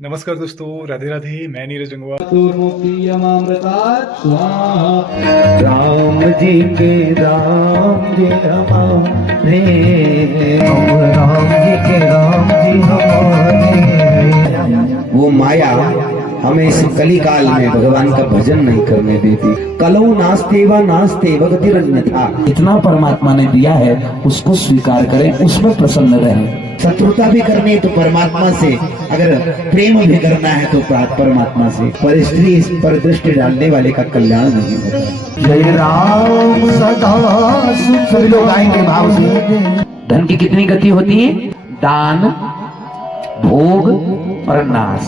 नमस्कार दोस्तों, राधे राधे। मैं नीरज गंगवा। राम जी के राम जी हमारे, राम जी के राम जी हमारे। वो माया हमें इस कली काल में भगवान का भजन नहीं करने देती। कलौ नास्ते व नास्ते वगतिरन्यथा। इतना परमात्मा ने दिया है, उसको स्वीकार करें, उसमें प्रसन्न रहें। शत्रुता भी करनी है तो परमात्मा से, अगर प्रेम भी करना है तो परमात्मा से। पर स्त्री इस पर दृष्टि डालने वाले का कल्याण नहीं होता। जय राम सदा सुख। सभी लोग आएंगे भाव से। धन की कितनी गति होती है? दान, भोग और नाश।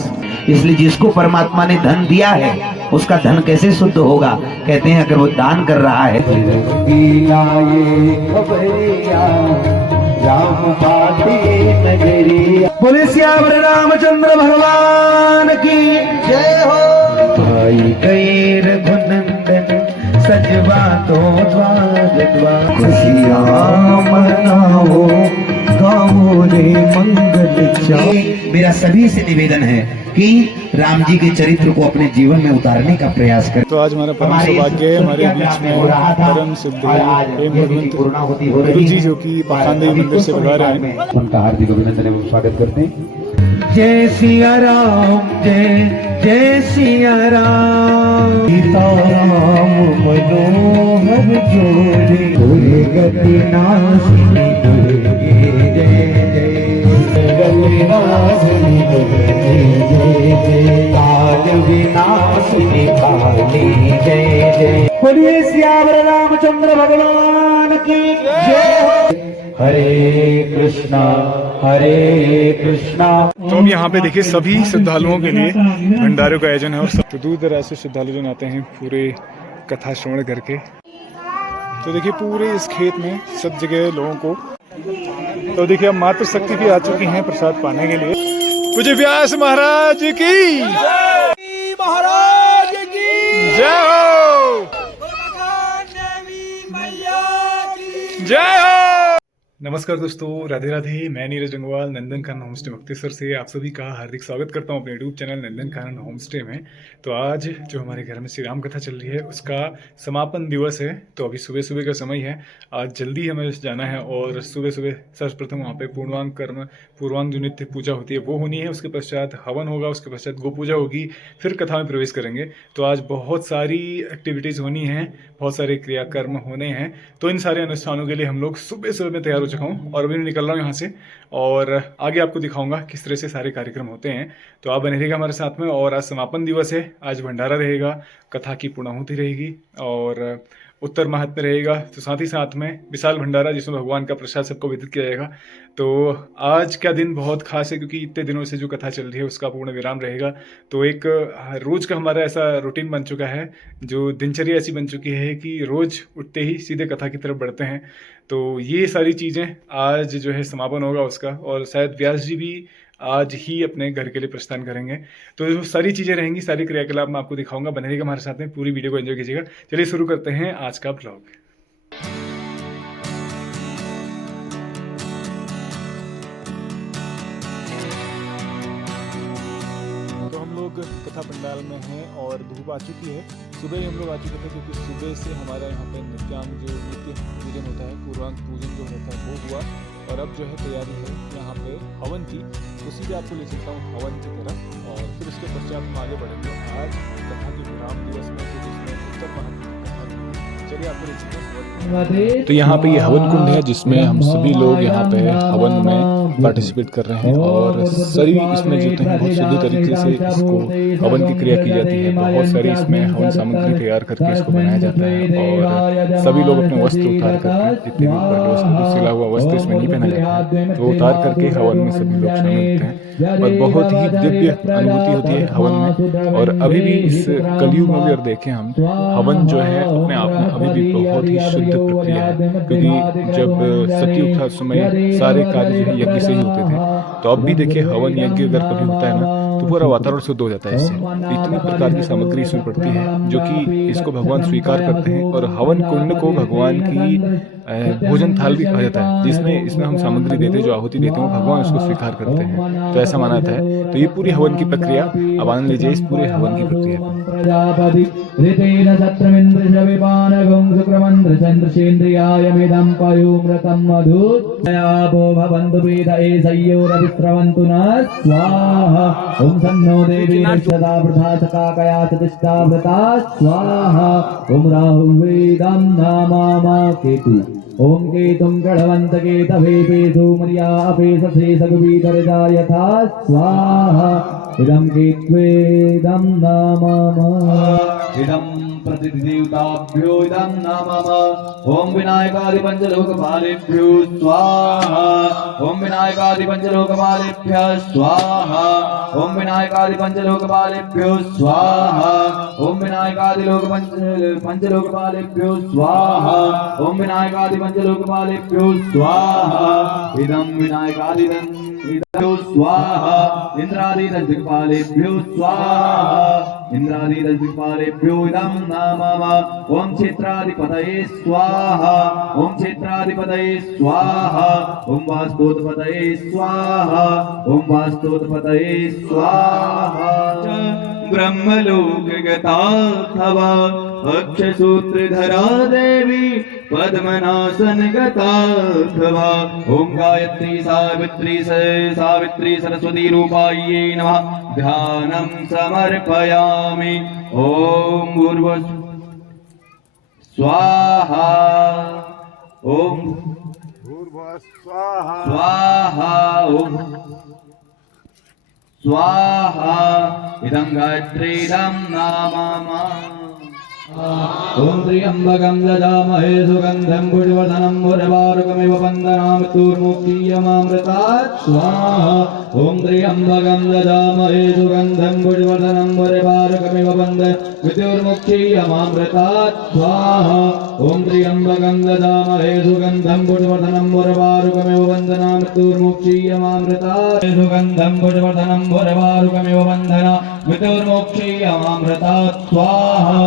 इसलिए जिसको परमात्मा ने धन दिया है, उसका धन कैसे शुद्ध होगा? कहते हैं अगर वो दान कर रहा है। बोले श्यावर रामचंद्र भगवान की जय हो। भाई गए रघुनंदन सजवा दो द्वार, खुशियां मनाओ गाओ रे मंगल चाय। मेरा सभी से निवेदन है कि राम जी के चरित्र को अपने जीवन में उतारने का प्रयास करें। तो आज हमारा परम सौभाग्य है, हमारे बीच में परम सिद्ध गुरु जी जो कि पाखंडी मंदिर से बता रहे हैं। उनका हार्दिक अभिनंदन एवं स्वागत करते हैं। जय सिया राम, जय जय सिया राम। सीता राम मनोहर जोड़ी, भूले गति नासिनी दुर्गे जय जय। गति नासिनी दुर्गे जय जय। काल विनाशिनी काली जय जय। बोलिए श्यावर रामचंद्र भगवान की जय हो। हरे कृष्णा हरे कृष्णा। तो अब यहाँ पे देखिए सभी श्रद्धालुओं के लिए भंडारों का आयोजन है और सब दूर दराज से श्रद्धालु जन आते हैं पूरे कथा श्रवण करके। तो देखिए पूरे इस खेत में सब जगह लोगों को, तो देखिए अब मातृ शक्ति भी आ चुकी हैं प्रसाद पाने के लिए। पूज्य व्यास महाराज की महाराज की जय हो, जय हो। नमस्कार दोस्तों, राधे राधे। मैं नीरज गंगवाल नंदन कानन होमस्टे मुक्तेश्वर से आप सभी का हार्दिक स्वागत करता हूं अपने YouTube channel Nandan Kanan homestay में। तो आज जो हमारे घर में श्री राम कथा चल रही है उसका समापन दिवस है। तो अभी सुबह सुबह का समय है, आज जल्दी हमें जाना है और सुबह सुबह सर्वप्रथम वहाँ पे पूर्वांग जो नित्य पूजा होती है वो होनी है। उसके पश्चात हवन होगा, उसके पश्चात गो पूजा होगी, फिर कथा में प्रवेश करेंगे। तो आज बहुत सारी एक्टिविटीज़ होनी हैं, बहुत सारे क्रियाकर्म होने हैं। तो इन सारे अनुष्ठानों के लिए हम लोग सुबह सुबह में तैयार हो चुका हूँ और अभी मैं निकल रहा हूँ यहाँ से और आगे आपको दिखाऊंगा किस तरह से सारे कार्यक्रम होते हैं। तो आप बने रहिएगा हमारे साथ में। और आज समापन दिवस है, आज भंडारा रहेगा, कथा की पूर्णाहुति रहेगी और उत्तर महात्म्य रहेगा। तो साथ ही साथ में विशाल भंडारा जिसमें भगवान का प्रसाद सबको वितरित किया जाएगा। तो आज का दिन बहुत खास है क्योंकि इतने दिनों से जो कथा चल रही है उसका पूर्ण विराम रहेगा। तो एक रोज़ का हमारा ऐसा रूटीन बन चुका है, जो दिनचर्या ऐसी बन चुकी है कि रोज़ उठते ही सीधे कथा की तरफ बढ़ते हैं। तो ये सारी चीज़ें आज जो है समापन होगा उसका, और शायद व्यास जी भी आज ही अपने घर के लिए प्रस्थान करेंगे। तो जो सारी चीज़ें रहेंगी, सारी क्रियाकलाप मैं आपको दिखाऊंगा। बने रहिएगा हमारे साथ में, पूरी वीडियो को एंजॉय कीजिएगा। चलिए शुरू करते हैं आज का ब्लॉग। तो हम लोग कथा पंडाल में हैं और धूप आ चुकी है। सुबह ही हम लोग आ चुके थे क्योंकि सुबह से हमारा यहाँ पे नित्य पूजन होता है, पूर्वांग पूजन जो होता है वो हुआ। और अब जो है तैयारी है यहाँ पे हवन की, उसी पे आपको ले चलता हूँ हवन की तरफ और फिर उसके पश्चात हम आगे बढ़ेंगे। आज कथा के विराम दिवस में जिसमें उत्तर महात्म्य की कथा की, चलिए आपको ले चलते हैं। तो यहाँ पे ये हवन कुंड है जिसमें हम सभी लोग यहाँ पे हवन में पार्टिसिपेट कर रहे हैं और सभी इसमें जीते हैं। बहुत शुद्ध तरीके से इसको हवन की क्रिया की जाती है। बहुत सारी इसमें हवन सामग्री तैयार करके इसको बनाया जाता है और सभी लोग अपने वस्त्र उतार करके, जितने भी ऊपर के वस्त्र सिला हुआ वस्त्र इसमें नहीं पहना जाता है, तो उतार करके हवन में सभी लोग शामिल होते हैं और बहुत ही दिव्य अनुभूति होती है हवन में। और अभी भी इस कलयुग में भी अगर देखें हम, हवन जो है अपने आप में अभी भी बहुत ही शुद्ध प्रक्रिया है, क्योंकि जब सतयुग था उस समय सारे कार्य जो है यज्ञ से ही होते थे। तो अब भी देखिए हवन यज्ञ अगर कभी होता है ना तो पूरा वातावरण शुद्ध हो जाता है इससे। इतनी प्रकार की सामग्री इसमें पड़ती है जो कि इसको भगवान स्वीकार करते हैं। और हवन कुंड को भगवान की भोजन थाल भी कहा जाता है, जिसमें इसमें हम सामग्री देते हैं, जो आहुति देते हैं, वो भगवान उसको स्वीकार करते हैं। तो ऐसा माना जाता है। तो ये पूरी हवन की प्रक्रिया, अब आनंद लीजिए इस पूरे हवन की प्रक्रिया को। प्रजापति ऋतेन सत्रमिन्द्रशविपानगं शुक्रमन्द्रचन्द्रसेन्द्रियायमिदं पयोमृतं मधुयापो भवन्तु वेद एषयोरविस्रवन्तु न स्वाहा। ॐ सन्नो देवी सदा वृथा सकाकया चतिष्ठा व्रता स्वाहा। ॐ राहुवेदं नामा केतु ओम केतुं गढ़वन्त केतवे सुमर्या अपेससे सगुवीधरजा यथा स्वाहा। इदं केत्वेदं नमः। इदं प्रतिदेवताभ्यो इदं नमः। ओम विनायकादि पंचलोकपालेभ्यो स्वाहा। ओम विनायकादि पंचलोकपालेभ्यः स्वाहा। ओम विनायकादि पंचलोकपालेभ्यो स्वाहा। ओम विनायकादि पंचलोकपालेभ्यो स्वाहा। ओम विनायकादि पंचलोकपालेभ्यो स्वाहा। इदं विनायकादिभ्यो स्वाहा। इंद्रादिदिक्पालेभ्यो स्वाहा। इंद्रादिदिक्पालेभ्यो इदं नमः। ओम क्षेत्राधिपतये स्वाहा। ओम क्षेत्राधिपतये स्वाहा। ओम वास्तुपतये स्वाहा। ओम वास्तुपतये स्वाहा। ब्रह्मलोक गताथवा अक्षसूत्रधरा देवी पद्मनासन गताथवा। ओम गायत्री सावित्री सरस्वती रूपायै नमः। ध्यानं समर्पयामि। ओम भूर्भुवः स्वाहा। ओम भूर्भुवः स्वाहा। स्वाहा। ओम स्वाहा। इदं गायत्रीदं नमः। ओम त्र्यंबकं यजामहे सुगंधं पुष्पवर्धनं मुर्वारुकमिव बन्धनामि दुर्मुक्षीयमामृतात् स्वाहा। ओम त्र्यंबकं यजामहे सुगंधं पुष्पवर्धनं मुर्वारुकमिव बन्धनामि दुर्मुक्षीयमामृतात् स्वाहा। ओम त्र्यंबकं यजामहे सुगंधं पुष्पवर्धनं मुर्वारुकमिव बन्धनामि दुर्मुक्षीयमामृतात् सुगंधं पुष्पवर्धनं मुर्वारुकमिव बन्धनामि दुर्मुक्षीयमामृतात् स्वाहा।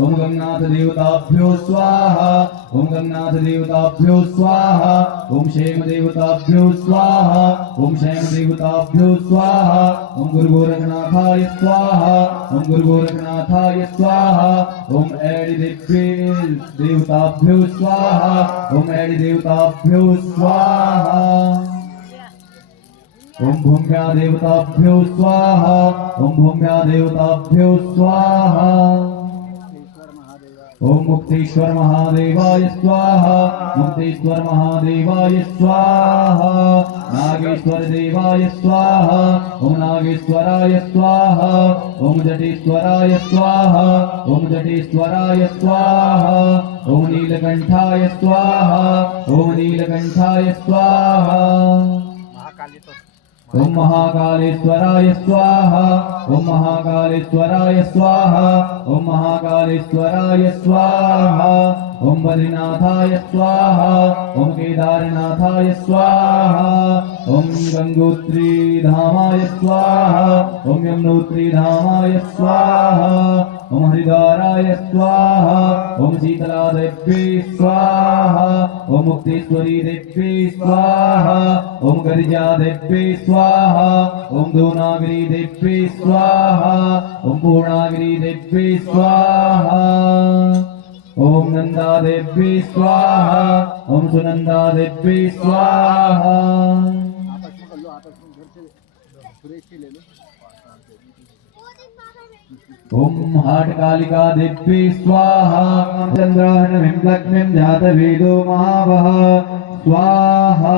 ओम गंगनाथ देवताभ्यो स्वाहा। ओम गंगनाथ देवताभ्यो स्वाहा। ओम क्षेम देवताभ्यो स्वाहा। ओम क्षेम देवताभ्यो स्वाहा। ओम गुरु गोरखनाथाय स्वाहा। ओम गुरु गोरखनाथाय स्वाहा। ओम ऐडि देवताभ्यो स्वाहा। ओम ऐडि देवताभ्यो स्वाहा। ओम भूम्या देवताभ्यो स्वाहा। ओम भूम्या देवताभ्यो स्वाहा। ओम मुक्तेश्वर महादेवाय स्वाहा। मुक्तेश्वर महादेवाय स्वाहा। नागेश्वर देवाय स्वाहा। ओम नागेश्वराय स्वाहा। ओम जटेश्वराय स्वाहा। ओम जटेश्वराय स्वाहा। ओम नीलकंठाय स्वाहा। ओम नीलकंठाय स्वाहा। ओम महाकालेश्वराय स्वाहा। ओम महाकालेश्वराय स्वाहा। ओम महाकालेश्वराय स्वाहा। ओम बद्रीनाथाय स्वाहा। ओम केदारनाथाय स्वाहा। ओम गंगोत्री धामाय स्वाहा। ओम यमुनोत्री धामाय स्वाहा। ओम हरिद्वाराय स्वाहा। ओम शीतला देवी स्वाहा। ओम मुक्तेश्वरी देवी स्वाहा। ओम गरिजा देवी स्वाहा। ओम धूनागिरी देवी स्वाहा। ओम पूर्णागिरी देवी स्वाहा। ओम नंदा देवी स्वाहा। ओम सुनंदा देवी स्वाहा। ओम हाटकालिका देवी स्वाहा। चंद्राहरणं लक्ष्मीं जातवेदो महावः स्वाहा।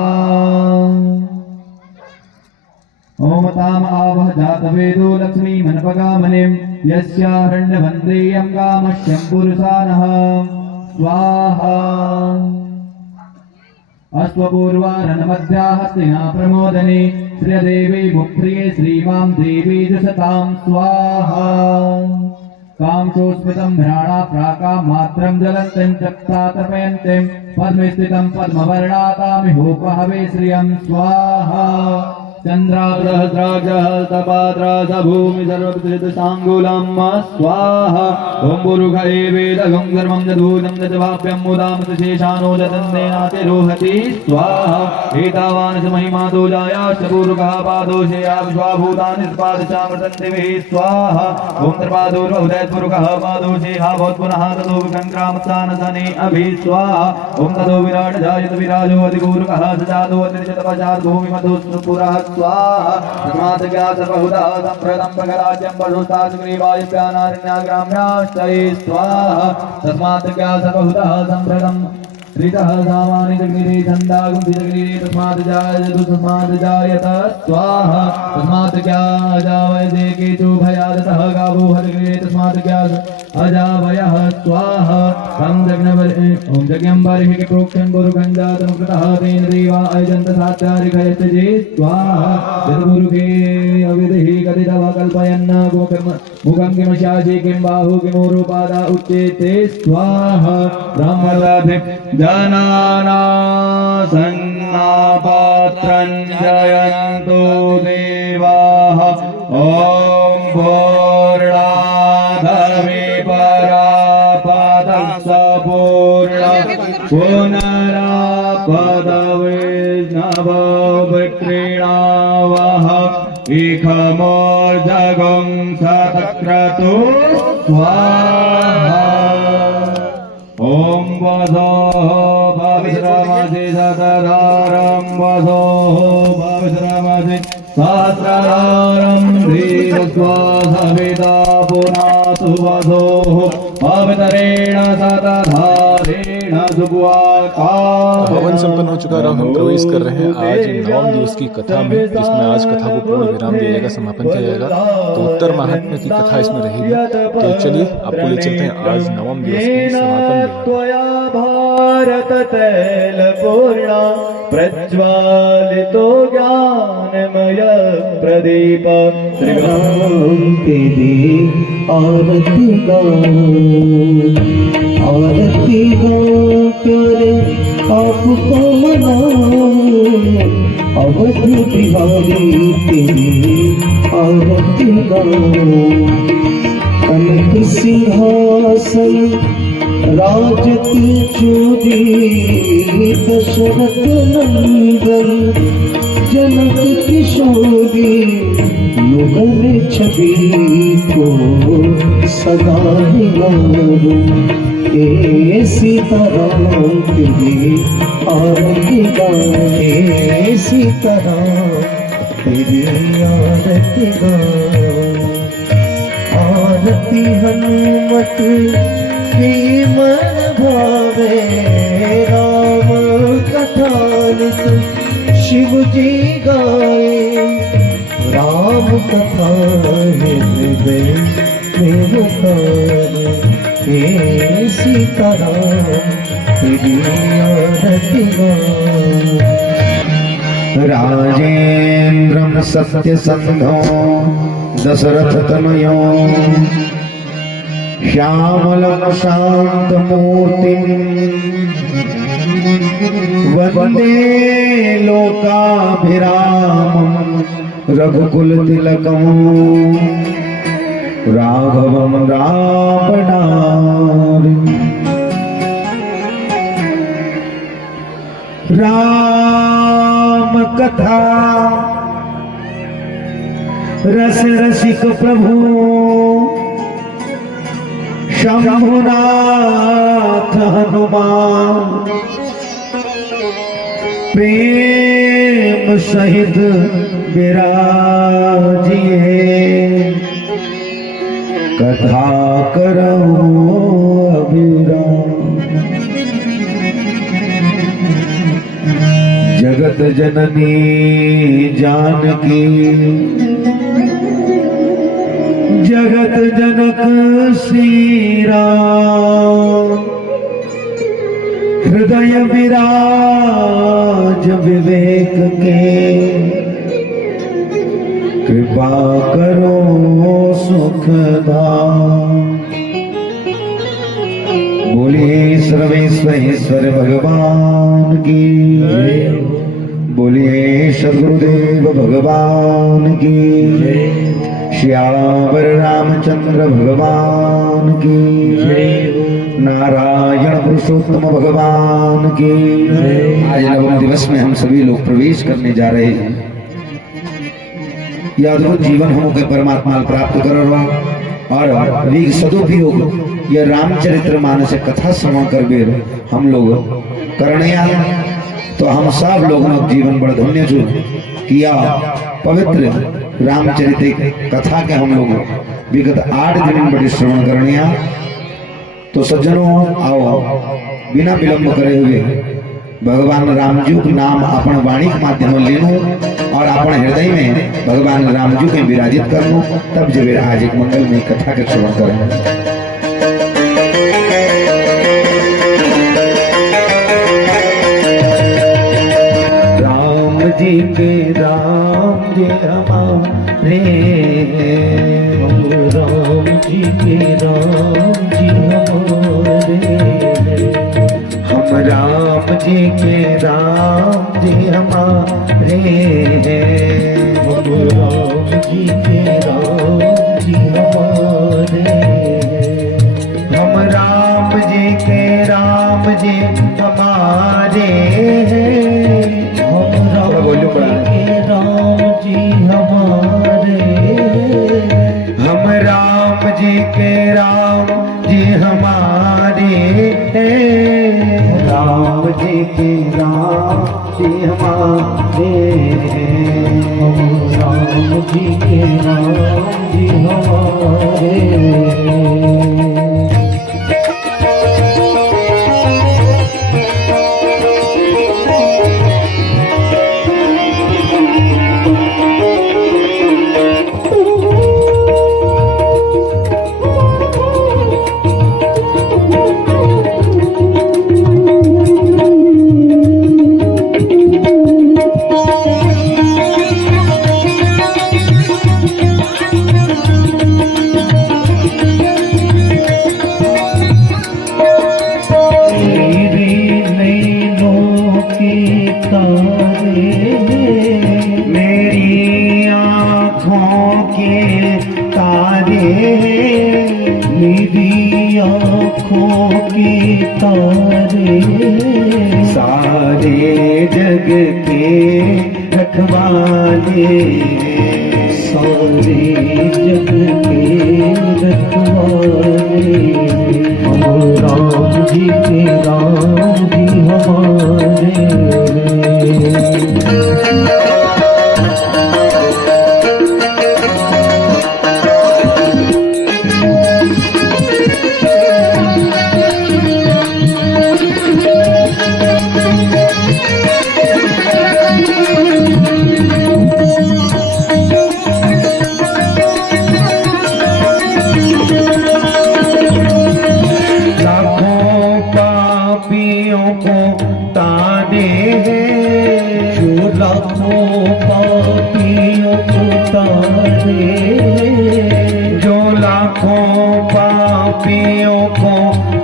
ओम ताम आवह जातवेदो लक्ष्मी मनपगामनिं यस्यारण्यभन्द्रेयं कामश्यं पुरुषानः स्वाहा। अश्वपूर्वारणमध्याहस्तिना प्रमोदने श्रियदेवी मुप्रिये श्रीमां देवी जुषतां स्वाहा। कामशोस्मितं भ्राणा प्राका मात्रं ज्वलन्तं चक्ता तर्पयन्तं पद्मस्थितं पद्मवर्णातामिहोपहवे श्रियं स्वाहा। चन्द्राग्रहस्राग्रहस्तपात्रास भूमि सर्वप्रतिष्ठाङ्गुलम् स्वाहा ॐ पुरुषये वेदगं सर्वं यद्भूतं यद्वाप्यं मुदामृत शेषानो जतन्देनातिरोहति स्वाहा एतावान् च महिमातो जायाश्च पूर्वकः पादोषेया विश्वाभूतानि पादचामृतं दिवे स्वाहा ॐ त्रिपादोर्वहुदयत्पुरुकः पादोषेहा भवत्पुनः ततो विकङ्क्रामत्सानसने अभि स्वाहा ॐ ततो विराट जायत विराजो अधिपूर्वकः सजातो अतिरिचतपश्चात् भूमिमधुपुरः स्वाहा तस्मात् ज्ञासर्वहुतः सम्प्रदं प्रगराज्यं पशुस्तासुग्रीवायुप्यानारण्याग्राम्याश्चये स्वाहा तस्मात् ज्ञासर्वहुतः सम्प्रदं त्रितः सामानि जग्निरे छन्दागुं जग्निरे तस्मात् जायत स्वाहा तस्मात् ज्ञाजावयते केतु भयादतः गावो हरिग्रे तस्मात् ज्ञास अजावयः स्वाहा तं यज्ञं बर्हिः प्रोक्षं गुरुगञ्जातमुकृतः तेन देवा अयजन्त सात्यारिकयश्चे स्वाहा यद्गुरुके अविधिः कथितः कल्पयन् मुखं किमशासि किं बाहु किमोरुपादा उच्यते स्वाहा ब्रह्मलाभे जनाना सन्नापात्रं जयन्तु देवाः ॐ पूर्णाधर्मे परापदस्स पूर्ण पुनरापदविष्णवविक्रीणावः इखमोर्जगं सतक्रतु स्वाहा ॐ वसो भविश्रमसि सतधारं वसो भविश्रमसि सहस्रधारं धीरस्वासविता पुनातु वसो पवित्रेण सतधारेण सुवाका। हवन संपन्न हो चुका और हम प्रवेश कर रहे हैं आज नवम दिवस की कथा में, जिसमें आज कथा को पूर्ण विराम दिया जाएगा, समापन किया जाएगा। तो उत्तर महात्म्य की कथा इसमें रहेगी। तो चलिए आपको ले चलते हैं आज नवम दिवस की समापन दिवस। भारत तैल पूर्णा प्रज्वालितो ज्ञानमय प्रदीप राम तेरी आरती गो प्यारे आपको मनाओ अवध बिहारी तेरी आरती गाओ कनक सिंहासन राजत चूरी दशरथ नंदन जनक किशोरी युगल छवि को सदा निवारो हे सीताराम तेरी आरती गाओ हे सीताराम तेरी आरती गाओ आरती हनुमत की मन भावे राम कथानित शिव जी गाए राम कथा हृदय में उतारे हे सीताराम तेरी आरती गाओ राजेन्द्रं सत्यसन्धो दशरथ तनयो श्यामलं शान्तमूर्तिं वन्दे लोकाभिरामं रघुकुलतिलकं राघवं रावणारि राम कथा रस रसिक प्रभु शंभुनाथ हनुमान प्रेम सहित विराजिए कथा करो अभिराम जगत जननी जानकी जगत जनक श्री राम हृदय विराज विवेक के कृपा करो सुखदाम बोलिए सर्वेश्वरेश्वर भगवान की बोलिए सदगुरुदेव भगवान की श्यावर रामचंद्र भगवान की नारायण पुरुषोत्तम भगवान की। आज नवम दिवस में हम सभी लोग प्रवेश करने जा रहे हैं। यह अद्भुत जीवन हम के परमात्मा प्राप्त करो और अभी सदुपयोग यह रामचरित्र मानस कथा श्रवण कर बेर हम लोग करनिया तो हम सब लोग जीवन बड़ धन्य जो किया। पवित्र रामचरित कथा के हम लोग विगत 8 दिन बड़े श्रवण करनिया। तो सज्जनों आओ बिना विलंब करे हुए भगवान रामजू के नाम अपन वाणी के माध्यम लेनो और अपन हृदय में भगवान रामजू के विराजित करनो, तब जब आज एक मंगल में कथा के श्रवण करें। जी के राम जी हमारे, राम जी के राम जी हमारे, हम राम जी के राम जी हमारे, हम राम जी के राम जी हमारे, हम राम जी के राम जी हमारे, राम जी हमारे, हम राम जी के राम जी हमारे, राम जी के राम जी हमारे, हम राम जी के राम जी हमारे। मेरी आँखों के तारे, मेरी आँखों के तारे, सारे जग के रखवाले, सारे जग के रखवाले, हम राम जी के राम जी हमारे। जो लाखों पापियों को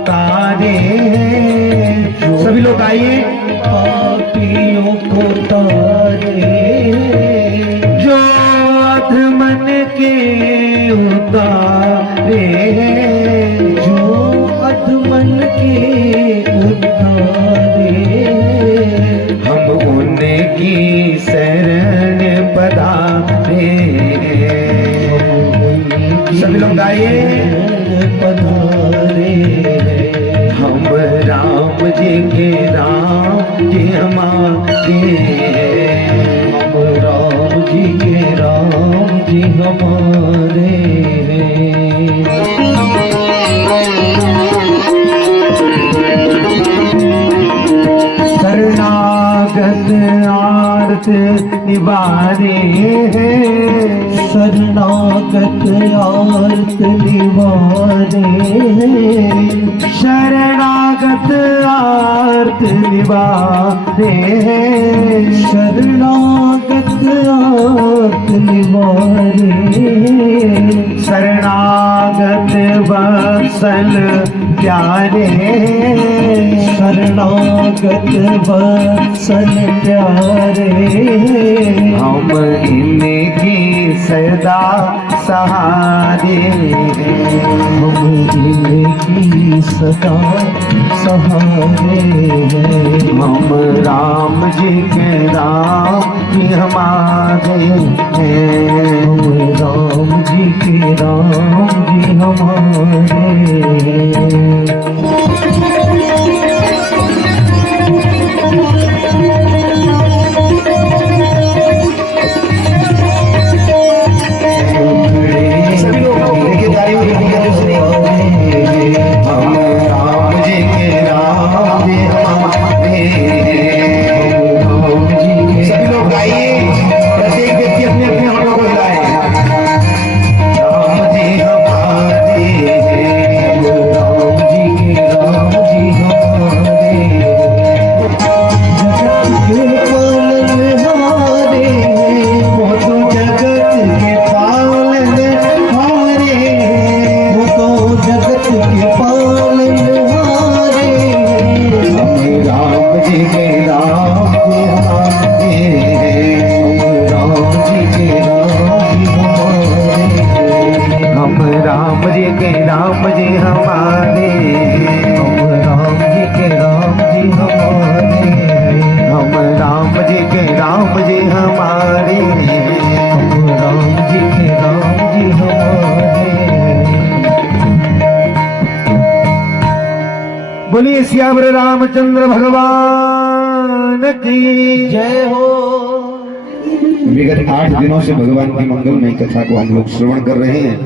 तारे, सभी लोग आइए। पापियों को तारे, जो अधमन के उतारे, जो अधमन के उतारे, हम उनकी शरण पधारे, सभी लोग आइए। पधारे, हम राम जी के राम जी हमारे, हम राम जी के राम जी हमारे। शरणागत आर्त निवारे, शरणागत आर्त निवारे, शरणागत आर्त निवारे, शरणागत आर्त निवारे, शरणागत वत्सल प्यारे, शरणागत वत्सल प्यारे, हम इनकी सदा सहारे, हम इनकी सदा सहारे हैं। हम राम जी के राम जी हमारे हैं, हम राम जी के राम जी हमारे हैं। बोलिए सियावर रामचंद्र भगवान की जय हो। विगत 8 दिनों से भगवान की मंगलमय कथा को हम लोग श्रवण कर रहे हैं।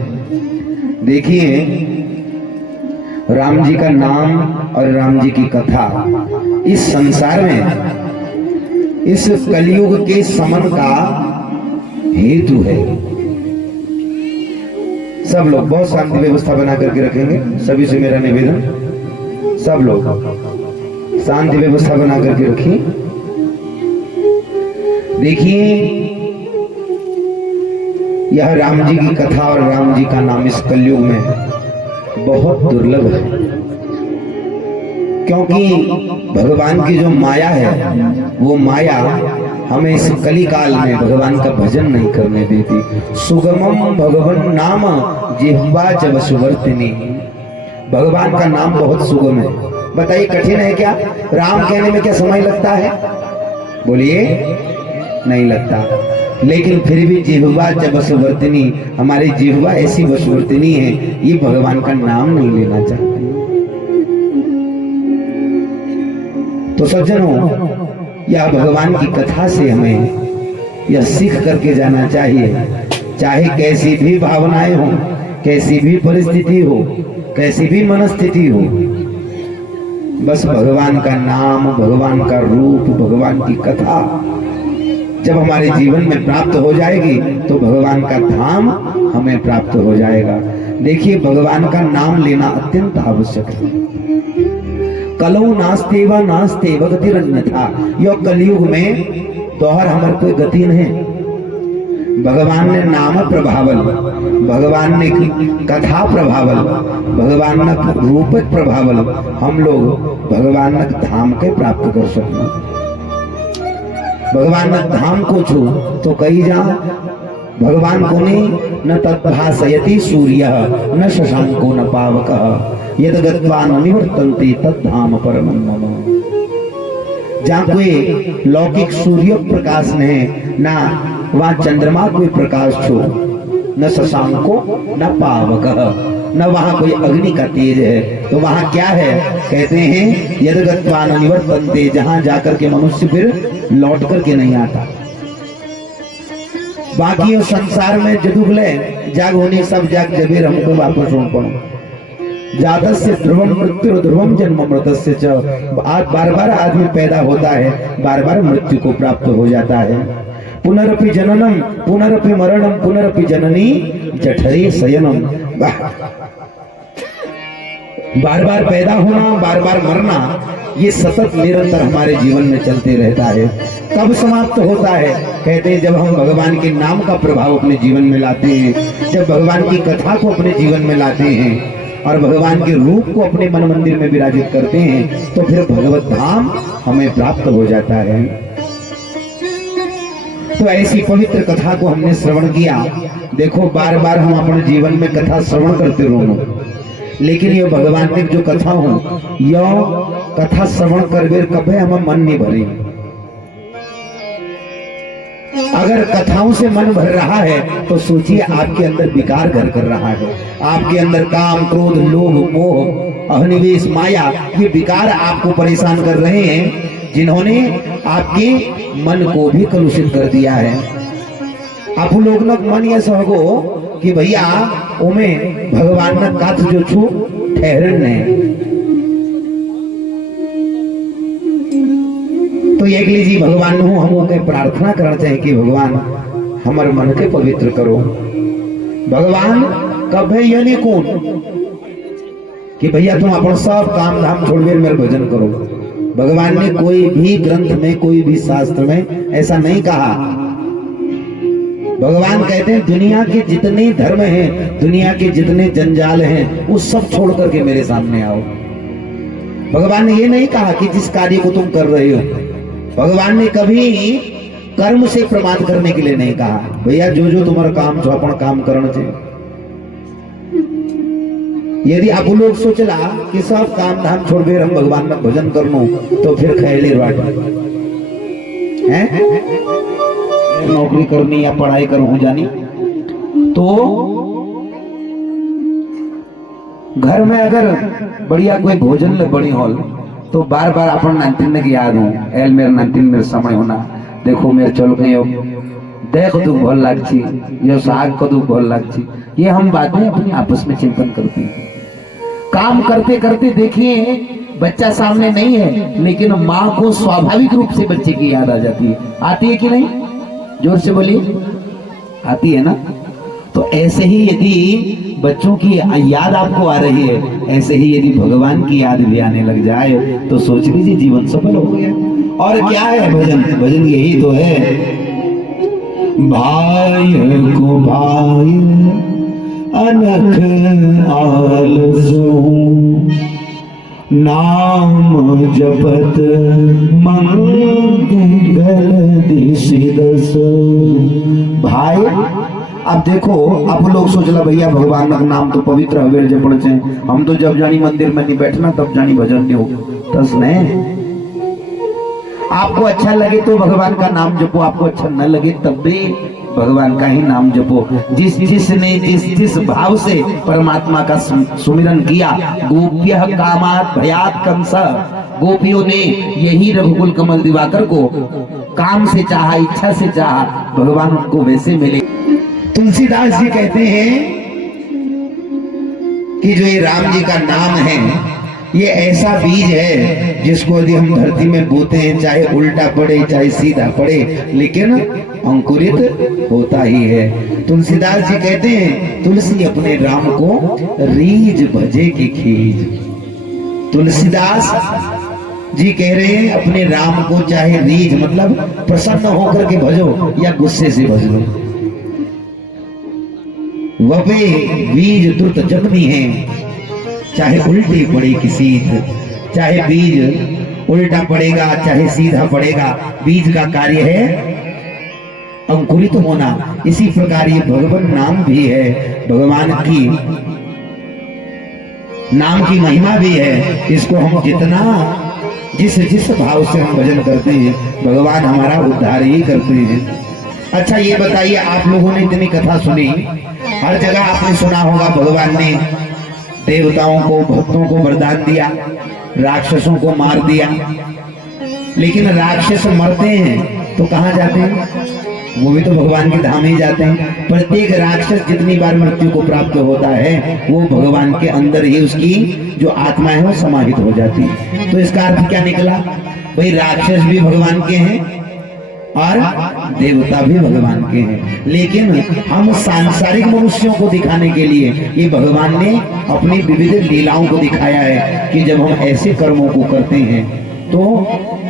देखिए, राम जी का नाम और राम जी की कथा इस संसार में इस कलयुग के समन का हेतु है। सब लोग बहुत शांति व्यवस्था बना करके रखेंगे। सभी से मेरा निवेदन, सब लोग शांति व्यवस्था बना करके रखिए। देखिए, यह राम जी की कथा और राम जी का नाम इस कलयुग में बहुत दुर्लभ है, क्योंकि भगवान की जो माया है वो माया हमें इस कली काल में भगवान का भजन नहीं करने देती। सुगमम भगवान नाम जिह्वा जब सुवर्तिनी। भगवान का नाम बहुत सुगम है। बताइए, कठिन है क्या? राम कहने में क्या समय लगता है? बोलिए, नहीं लगता। लेकिन फिर भी जिह्वा जब वशवर्तिनी, हमारी जिह्वा ऐसी वशवर्तिनी है, ये भगवान का नाम नहीं लेना चाहती। तो सज्जनों, यह भगवान की कथा से हमें यह सीख करके जाना चाहिए, चाहे कैसी भी भावनाएं हो, कैसी भी परिस्थिति हो, कैसी भी मनस्थिति हो, बस भगवान का नाम, भगवान का रूप, भगवान की कथा जब हमारे जीवन में प्राप्त हो जाएगी तो भगवान का धाम हमें प्राप्त हो जाएगा। देखिए, भगवान का नाम लेना अत्यंत आवश्यक है। कलौ नास्तेवा नास्तेव गतिरन्यथा। यह कलयुग में तोहर हमार कोई गति नहीं। भगवान ने नाम प्रभावल, भगवान ने कथा प्रभावल, भगवान ने रूप प्रभावल, हम लोग भगवान धाम के प्राप्त कर सकते। भगवान धाम को छू तो कही जा भगवान को नहीं, न तद्भासयति सूर्य न शशांको न पावक यद गत्वा न निवर्तन्ते तद्धाम परमं मम। जहाँ कोई लौकिक सूर्य प्रकाश नहीं, ना वहाँ चंद्रमा कोई प्रकाश छो, न शशांको न पावक, न वहाँ कोई अग्नि का तेज है। तो वहाँ क्या है? कहते हैं यद गत्वा न निवर्तन्ते, जहाँ जाकर के मनुष्य फिर लौट करके नहीं आता। बाकी संसार में जदुगले जाग होनी, सब जाग जबीर हमको वापस हो पड़ो। जातस्य ध्रुवम मृत्यु ध्रुवम जन्म मृतस्य च। बार बार आदमी पैदा होता है, बार बार मृत्यु को प्राप्त हो जाता है। पुनरपि जननम पुनरपि मरणम पुनरपि जननी जठरे शयनम। बार बार पैदा होना, बार बार मरना, ये सतत निरंतर हमारे जीवन में चलते रहता है। कब समाप्त होता है? कहते हैं जब हम भगवान के नाम का प्रभाव अपने जीवन में लाते हैं, जब भगवान की कथा को अपने जीवन में लाते हैं। और भगवान के रूप को अपने मन मंदिर में विराजित करते हैं तो फिर भगवत धाम हमें प्राप्त हो जाता है। तो ऐसी पवित्र कथा को हमने श्रवण किया। देखो बार बार हम अपने जीवन में कथा श्रवण करते रहो, लेकिन ये भगवान की जो कथा हो यह कथा श्रवण करवे कभी हम मन नहीं भरे। अगर कथाओं से मन भर रहा है तो सोचिए आपके अंदर विकार घर कर रहा है। आपके अंदर काम, क्रोध, लोभ, मोह, अहनिवेश, माया, ये विकार आपको परेशान कर रहे हैं, जिन्होंने आपके मन को भी कलुषित कर दिया है। आप लोग न मन ये सहगो कि भैया ओमे भगवान न काथ जो छू ठहरन ने तो एक लीजिए भगवान हूँ हम के प्रार्थना करना चाहिए कि भगवान हमारे मन के पवित्र करो। भगवान कभी यह नहीं कौन कि भैया तुम अपन सब काम धाम छोड़ मेरे भजन करो। भगवान ने कोई भी ग्रंथ में, कोई भी शास्त्र में ऐसा नहीं कहा। भगवान कहते हैं दुनिया के जितने धर्म हैं, दुनिया के जितने जंजाल हैं, वो सब छोड़ करके मेरे सामने आओ। भगवान ने ये नहीं कहा कि जिस कार्य को तुम कर रहे हो, भगवान ने कभी कर्म से प्रमाद करने के लिए नहीं कहा। भैया जो जो तुम्हारा काम छो अपन काम करना चाहिए। यदि आप लोग सोचला कि सब काम धाम छोड़ के हम भगवान का भजन करनो तो फिर खैली बात है, नौकरी करनी या पढ़ाई करूं जानी तो घर में अगर बढ़िया कोई भोजन ले बड़ी हॉल तो बार बार अपन नानतीन की याद हो एल मेरे नानतीन मेरे समय होना देखो मेरे चल गए देख दुख भल लागची यो साग को दुख भल लागची। ये हम बातें अपने आपस में चिंतन करते हैं। काम करते करते देखिए बच्चा सामने नहीं है लेकिन माँ को स्वाभाविक रूप से बच्चे की याद आ जाती है। आती है कि नहीं? जोर से बोलिए, आती है ना? तो ऐसे ही यदि बच्चों की याद आपको आ रही है, ऐसे ही यदि भगवान की याद भी आने लग जाए तो सोच लीजिए जीवन सफल हो गया। और क्या है भजन? भजन यही तो है, भाई को भाई अनख आलसो नाम जपत मंगल दिशिदस। भाई अब देखो आप लोग सोचला भैया भगवान का नाम तो पवित्र हवेल जपण छे, हम तो जब जानी मंदिर में नहीं बैठना तब जानी भजन नहीं हो तस नहीं। आपको अच्छा लगे तो भगवान का नाम जपो, आपको अच्छा न लगे तब भी भगवान का ही नाम जपो। जिसने जिस भाव से परमात्मा का सुमिरन किया, गोप्य कामात भयात कंस, गोपियों ने यही रघुकुल कमल दिवाकर को काम से चाहा, इच्छा से चाहा, भगवान उनको वैसे मिले। तुलसीदास जी कहते हैं कि जो ये राम जी का नाम है ये ऐसा बीज है जिसको यदि हम धरती में बोते हैं, चाहे उल्टा पड़े चाहे सीधा पड़े, लेकिन अंकुरित होता ही है। तुलसीदास जी कहते हैं तुलसी अपने राम को रीज भजे की खीज। तुलसीदास जी कह रहे हैं अपने राम को चाहे रीज मतलब प्रसन्न होकर के भजो या गुस्से से भजो। वपे बीज द्रुत जगनी है, चाहे उल्टी पड़े की सीध, चाहे बीज उल्टा पड़ेगा चाहे सीधा पड़ेगा, बीज का कार्य है अंकुरित होना। इसी प्रकार ये भगवान नाम भी है, भगवान की नाम की महिमा भी है। इसको हम जितना जिस भाव से हम भजन करते हैं भगवान हमारा उद्धार ही करते हैं। अच्छा ये बताइए, आप लोगों ने इतनी कथा सुनी, हर जगह आपने सुना होगा भगवान ने देवताओं को, भक्तों को वरदान दिया, राक्षसों को मार दिया। लेकिन राक्षस मरते हैं तो कहाँ जाते हैं? वो भी तो भगवान के धाम ही जाते हैं। प्रत्येक राक्षस जितनी बार मृत्यु को प्राप्त होता है वो भगवान के अंदर ही उसकी जो आत्मा है वो समाहित हो जाती है। तो इसका अर्थ क्या निकला? भाई राक्षस भी भगवान के हैं और देवता भी भगवान के हैं। लेकिन हम सांसारिक मनुष्यों को दिखाने के लिए ये भगवान ने अपनी विविध लीलाओं को दिखाया है कि जब हम ऐसे कर्मों को करते हैं तो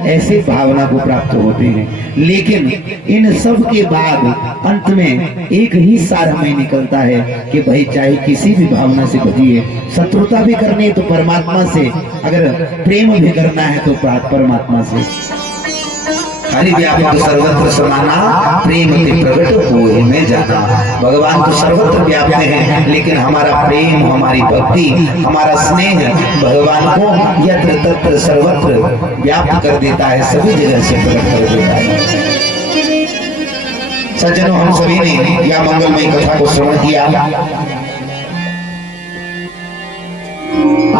ऐसे भावना को प्राप्त होते हैं। लेकिन इन सब के बाद अंत में एक ही सार हमें निकलता है कि भाई चाहे किसी भी भावना से भजिए, शत्रुता भी करनी है तो परमात्मा से, अगर प्रेम भी करना है तो परमात्मा से। हरि व्यापक सर्वत्र समाना, प्रेम के प्रकट होए में जाना। भगवान तो सर्वत्र व्याप्त हैं, लेकिन हमारा प्रेम, हमारी भक्ति, हमारा स्नेह भगवान को यत्र तत्र सर्वत्र व्याप्त कर देता है, सभी जगह से प्रकट कर देता है। सज्जनों, हम सभी ने यह मंगलमय कथा को श्रवण किया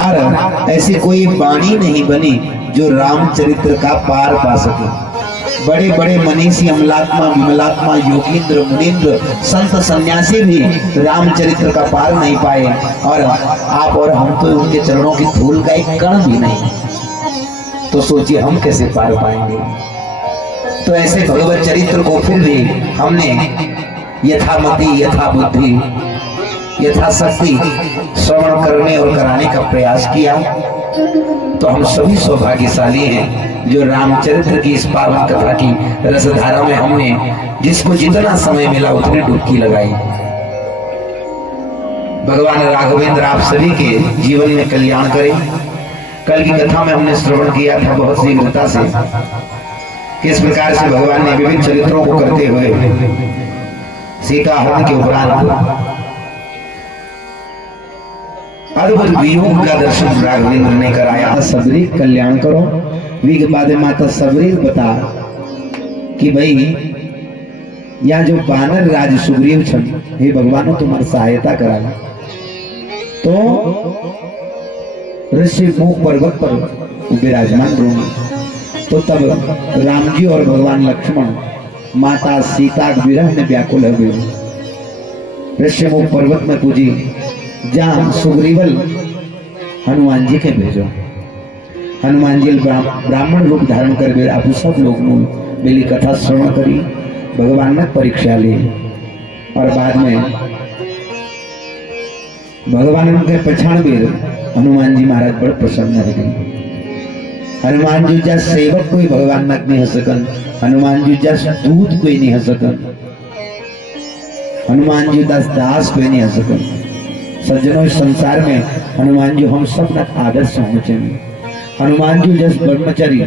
और ऐसी कोई वाणी नहीं बनी जो रामचरित्र का पार पा सके। बड़े बड़े मनीषी, अमलात्मा, विमलात्मा, योगींद्र, मुनींद्र, संत, सन्यासी भी रामचरित्र का पार नहीं पाए, और आप और हम तो उनके चरणों की धूल का एक कण भी नहीं, तो सोचिए हम कैसे पार पाएंगे। तो ऐसे भगवत चरित्र को फिर भी हमने यथामति, यथा बुद्धि, यथाशक्ति श्रवण करने और कराने का प्रयास किया। तो हम सभी सौभाग्यशाली हैं जो रामचरित्र की इस पावन कथा की रसधारा में हमने जिसको जितना समय मिला उतनी डुबकी लगाई। भगवान राघवेंद्र आप सभी के जीवन में कल्याण करें। कल की कथा में हमने श्रवण किया था बहुत शीघ्रता से किस प्रकार से भगवान ने विभिन्न चरित्रों को करते हुए सीता हरण के उपरांत अद्भुत वियोग का दर्शन राघवेंद्र ने कराया। सबरी कल्याण करो। वी के बाद माता सबरी बता कि भाई या जो बानर राज सुग्रीव छन, हे भगवान तुम्हारी सहायता करा। तो ऋषि मुख पर्वत पर विराजमान रहे। तो तब राम जी और भगवान लक्ष्मण माता सीता विरह में व्याकुल हुए। ऋषि मुख पर्वत में पूजी, जहाँ सुग्रीवल हनुमान जी के भेजो। हनुमान जी ब्राह्मण रूप धारण कर आप सब लोग मेरी कथा श्रवण करी, भगवान ने परीक्षा ली, और बाद में भगवान उनके पछाण भी हनुमान जी महाराज बड़े प्रसन्न हो गए। हनुमान जी जैसा सेवक कोई भगवान न नहीं हो सकन, हनुमान जी जैसा दूत कोई नहीं हो सकन, हनुमान जी दास कोई नहीं हो सकन। सज्जनों, इस संसार में हनुमान जी हम सब न आदर्श होने चाहिए। हनुमान जी जैसे ब्रह्मचर्य,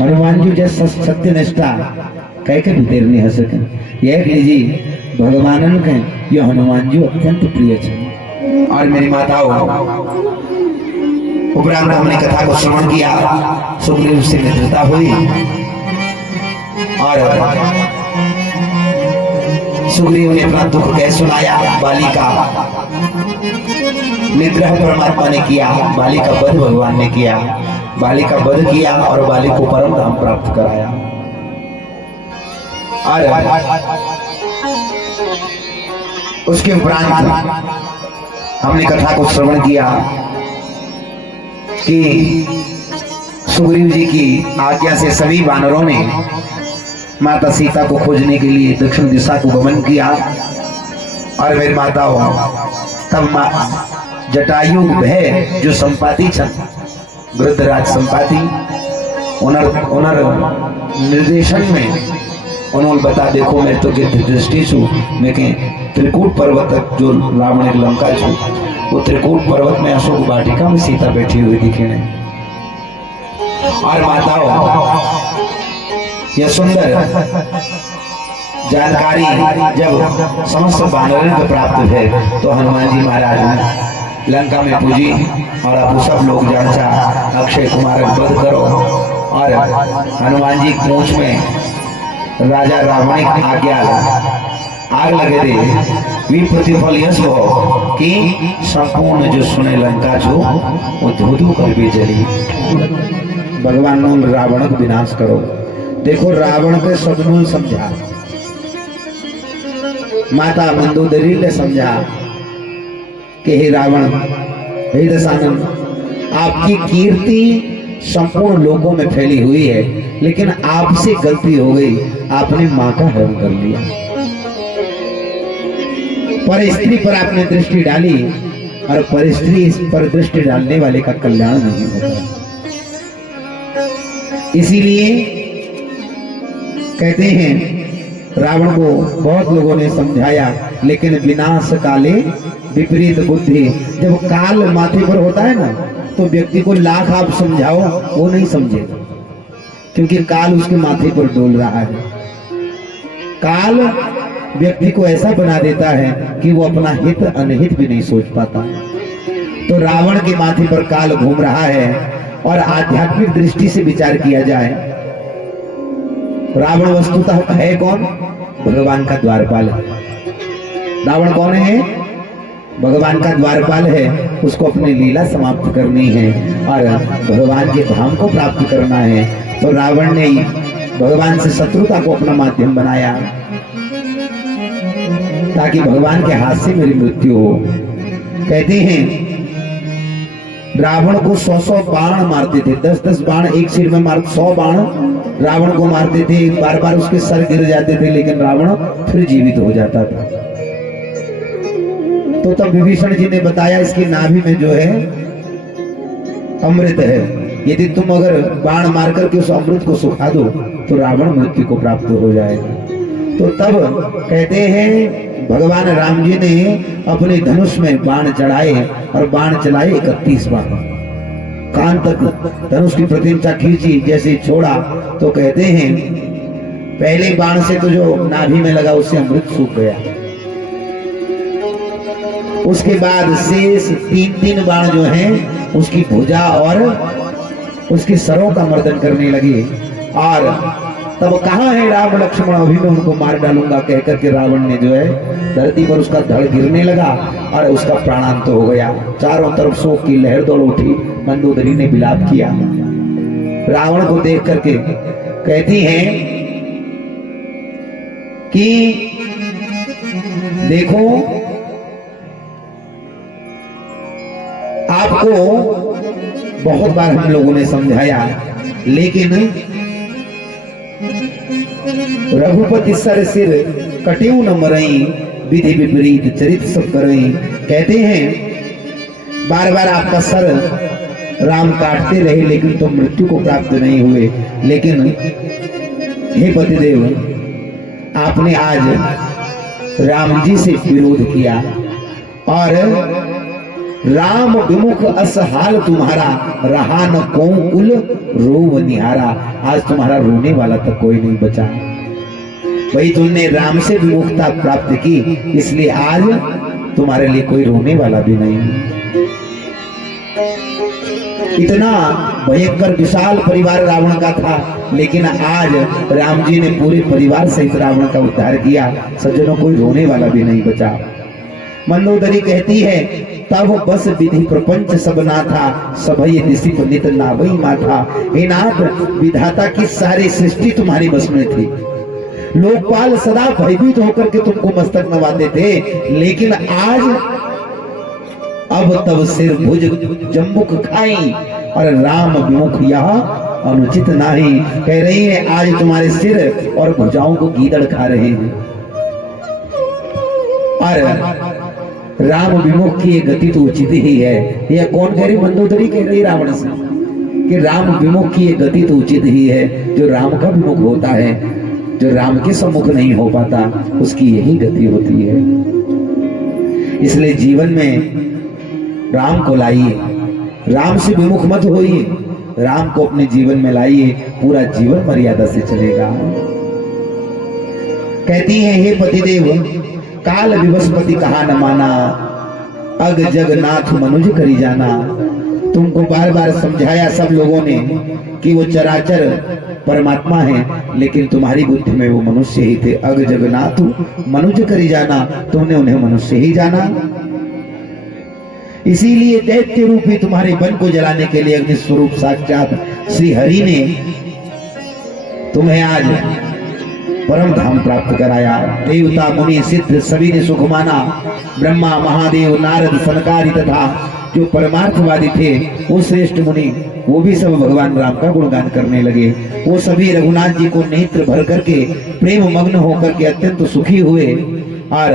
हनुमान जी जैसे सत्यनिष्ठा कह के भी देर नहीं हो सके। यह लीजिए भगवान के ये हनुमान जी अत्यंत प्रिय है। और मेरी माताओं, उपरांत हमने कथा को श्रवण किया, सुग्रीव से मित्रता हुई, और सुग्रीव ने अपना दुख कह सुनाया। बाली का निग्रह परमात्मा ने किया, बाली का वध भगवान ने किया, बाली का वध किया और बाली को परम धाम प्राप्त कराया। और उसके उपरांत हमने कथा को श्रवण किया कि सुग्रीव जी की आज्ञा से सभी वानरों ने माता सीता को खोजने के लिए दक्षिण दिशा को गमन किया। और मेरी माताओं, तब जटायु भय जो संपाति छन, वृद्धराज संपाति उनर निर्देशन में उन्होंने बता, देखो मैं तो दृष्टि छू, मैं के त्रिकूट पर्वत जो रावण लंका छू, वो त्रिकूट पर्वत में अशोक वाटिका में सीता बैठी हुई दिखी नहीं। और माताओं, यह सुंदर जानकारी जब समस्त वानरों को प्राप्त है तो हनुमान जी महाराज ने लंका में पूजी, और अब सब लोग जानचा अक्षय कुमार वध करो। और हनुमान जी की पूंछ में राजा रावण की आज्ञा आग लगे दे, वी प्रतिफल यश हो कि संपूर्ण जो सुने लंका जो वो धू कर भी जली। भगवान रावण को विनाश करो। देखो रावण के सदनूल समझा, माता मंदोदरी ने समझा कि हे रावण, हे दशानन, आपकी कीर्ति संपूर्ण लोगों में फैली हुई है, लेकिन आपसे गलती हो गई, आपने मां का हरण कर लिया। पर स्त्री पर आपने दृष्टि डाली और परस्त्री पर दृष्टि डालने वाले का कल्याण नहीं होता। इसीलिए कहते हैं रावण को बहुत लोगों ने समझाया, लेकिन विनाश काले विपरीत बुद्धि। जब काल माथे पर होता है ना, तो व्यक्ति को लाख आप समझाओ वो नहीं समझेगा, क्योंकि काल उसके माथे पर डोल रहा है। काल व्यक्ति को ऐसा बना देता है कि वो अपना हित अनहित भी नहीं सोच पाता। तो रावण के माथे पर काल घूम रहा है, और आध्यात्मिक दृष्टि से विचार किया जाए, रावण वस्तुतः है कौन? भगवान का द्वारपाल है। रावण कौन है? भगवान का द्वारपाल है। उसको अपनी लीला समाप्त करनी है और भगवान के धाम को प्राप्त करना है। तो रावण ने भगवान से शत्रुता को अपना माध्यम बनाया, ताकि भगवान के हाथ से मेरी मृत्यु हो। कहते हैं रावण को 100 बाण मारते थे, 10-10 बाण एक सिर में मार, 100 बाण रावण को मारते थे। बार बार उसके सर गिर जाते थे, लेकिन रावण फिर जीवित हो जाता था। तो तब विभीषण जी ने बताया, इसकी नाभि में जो है अमृत है, यदि तुम अगर बाण मार करके उस अमृत को सुखा दो तो रावण मृत्यु को प्राप्त हो जाएगा। तो तब कहते हैं भगवान राम जी ने अपने धनुष में बाण चढ़ाए और बाण चलाए 31 बाण, कान तक धनुष की प्रतिष्ठा खींची। जैसे छोड़ा तो कहते हैं पहले बाण से तो जो नाभि में लगा उससे अमृत सूख गया। उसके बाद शेष 3-3 बाण जो हैं उसकी भुजा और उसके सरों का मर्दन करने लगे। और तब कहाँ है राम लक्ष्मण, अभी मैं उनको मार डालूंगा कहकर के रावण ने जो है धरती पर उसका धड़ गिरने लगा और उसका प्राणांत हो गया। चारों तरफ शोक की लहर दौड़ उठी। मंदोदरी ने विलाप किया। रावण को देख करके कहती हैं कि देखो आपको बहुत बार हम लोगों ने समझाया, लेकिन रघुपति सर सिर कट्यू न मरई, विधि विपरीत चरित सब करई। कहते हैं बार बार आपका सर राम काटते रहे, लेकिन तुम मृत्यु को प्राप्त नहीं हुए। लेकिन हे पतिदेव, आपने आज राम जी से विरोध किया और राम विमुख असहाल तुम्हारा, रहा न को कुल रोव निहारा। आज तुम्हारा रोने वाला तक कोई नहीं बचा। वही तुमने राम से विमुखता प्राप्त की, इसलिए आज तुम्हारे लिए कोई रोने वाला भी नहीं। इतना भयंकर विशाल परिवार रावण का था, लेकिन आज राम जी ने पूरे परिवार सहित रावण का उद्धार किया। सज्जनों, कोई रोने वाला भी नहीं बचा। मंदोदरी कहती है तब बस विधि प्रपंच सब ना था, सभय दिशि नित नावई माथा। हे नाथ, विधाता की सारी सृष्टि तुम्हारी बस में थी। लोकपाल सदा भयभीत होकर के तुमको मस्तक नवाते थे, लेकिन आज अब तब सिर भुज जम्बुक खाई और राम विमुख यह अनुचित नाही। कह रही है आज तुम्हारे सिर और भुजाओं को गीदड़ खा रहे हैं। और राम विमुख की गति तो उचित ही है। यह कौन कह रही? मंदोदरी कह रही रावण से कि राम विमुख की गति तो उचित ही है। जो राम का विमुख होता है, जो राम के सम्मुख नहीं हो पाता, उसकी यही गति होती है। इसलिए जीवन में राम को लाइए, राम से विमुख मत होइए, राम को अपने जीवन में लाइए, पूरा जीवन मर्यादा से चलेगा। कहती है हे पतिदेव, काल विवस्पति कहा न माना, अग जगन्नाथ मनुज करी जाना। तुमको बार बार समझाया सब लोगों ने कि वो चराचर परमात्मा है, लेकिन तुम्हारी बुद्धि में वो मनुष्य ही थे। अग जगन्नाथ मनुज करी जाना, तुमने उन्हें मनुष्य ही जाना। इसीलिए दैत्य रूपी तुम्हारे वन को जलाने के लिए अग्नि स्वरूप साक्षात श्री हरि ने तुम्हें आज परम धाम प्राप्त कराया। देवता मुनि सिद्ध सभी ने सुख माना। ब्रह्मा महादेव नारद सनकादि तथा जो परमार्थवादी थे वो श्रेष्ठ मुनि, वो भी सब भगवान राम का गुणगान करने लगे। वो सभी रघुनाथ जी को नेत्र भर करके प्रेम मग्न होकर के अत्यंत सुखी हुए और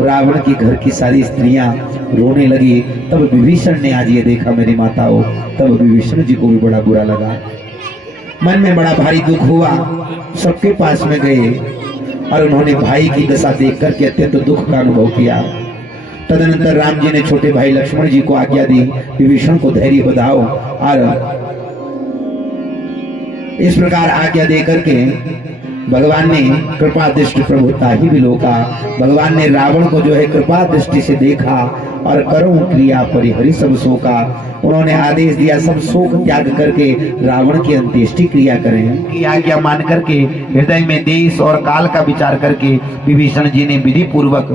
रावण की घर की सारी स्त्रियां रोने लगी। तब विभीषण ने आज ये देखा मेरी माताओं, तब विभीषण जी को भी बड़ा बुरा लगा, मन में बड़ा भारी दुख हुआ। सबके पास में गए और उन्होंने भाई की दशा देख करके अत्यंत दुख का अनुभव किया। तदनंतर राम जी ने छोटे भाई लक्ष्मण जी को आज्ञा दी, विभीषण को धैर्य बधाओ। और इस प्रकार आज्ञा दे करके भगवान ने कृपा दृष्टि प्रभुता ही विलोका, भगवान ने रावण को जो है कृपा दृष्टि से देखा और करो क्रिया परिहरि सब शोका। उन्होंने आदेश दिया सब शोक त्याग करके रावण की अंत्येष्टि क्रिया करें। की आज्ञा मान करके हृदय में देश और काल का विचार करके विभीषण जी ने विधि पूर्वक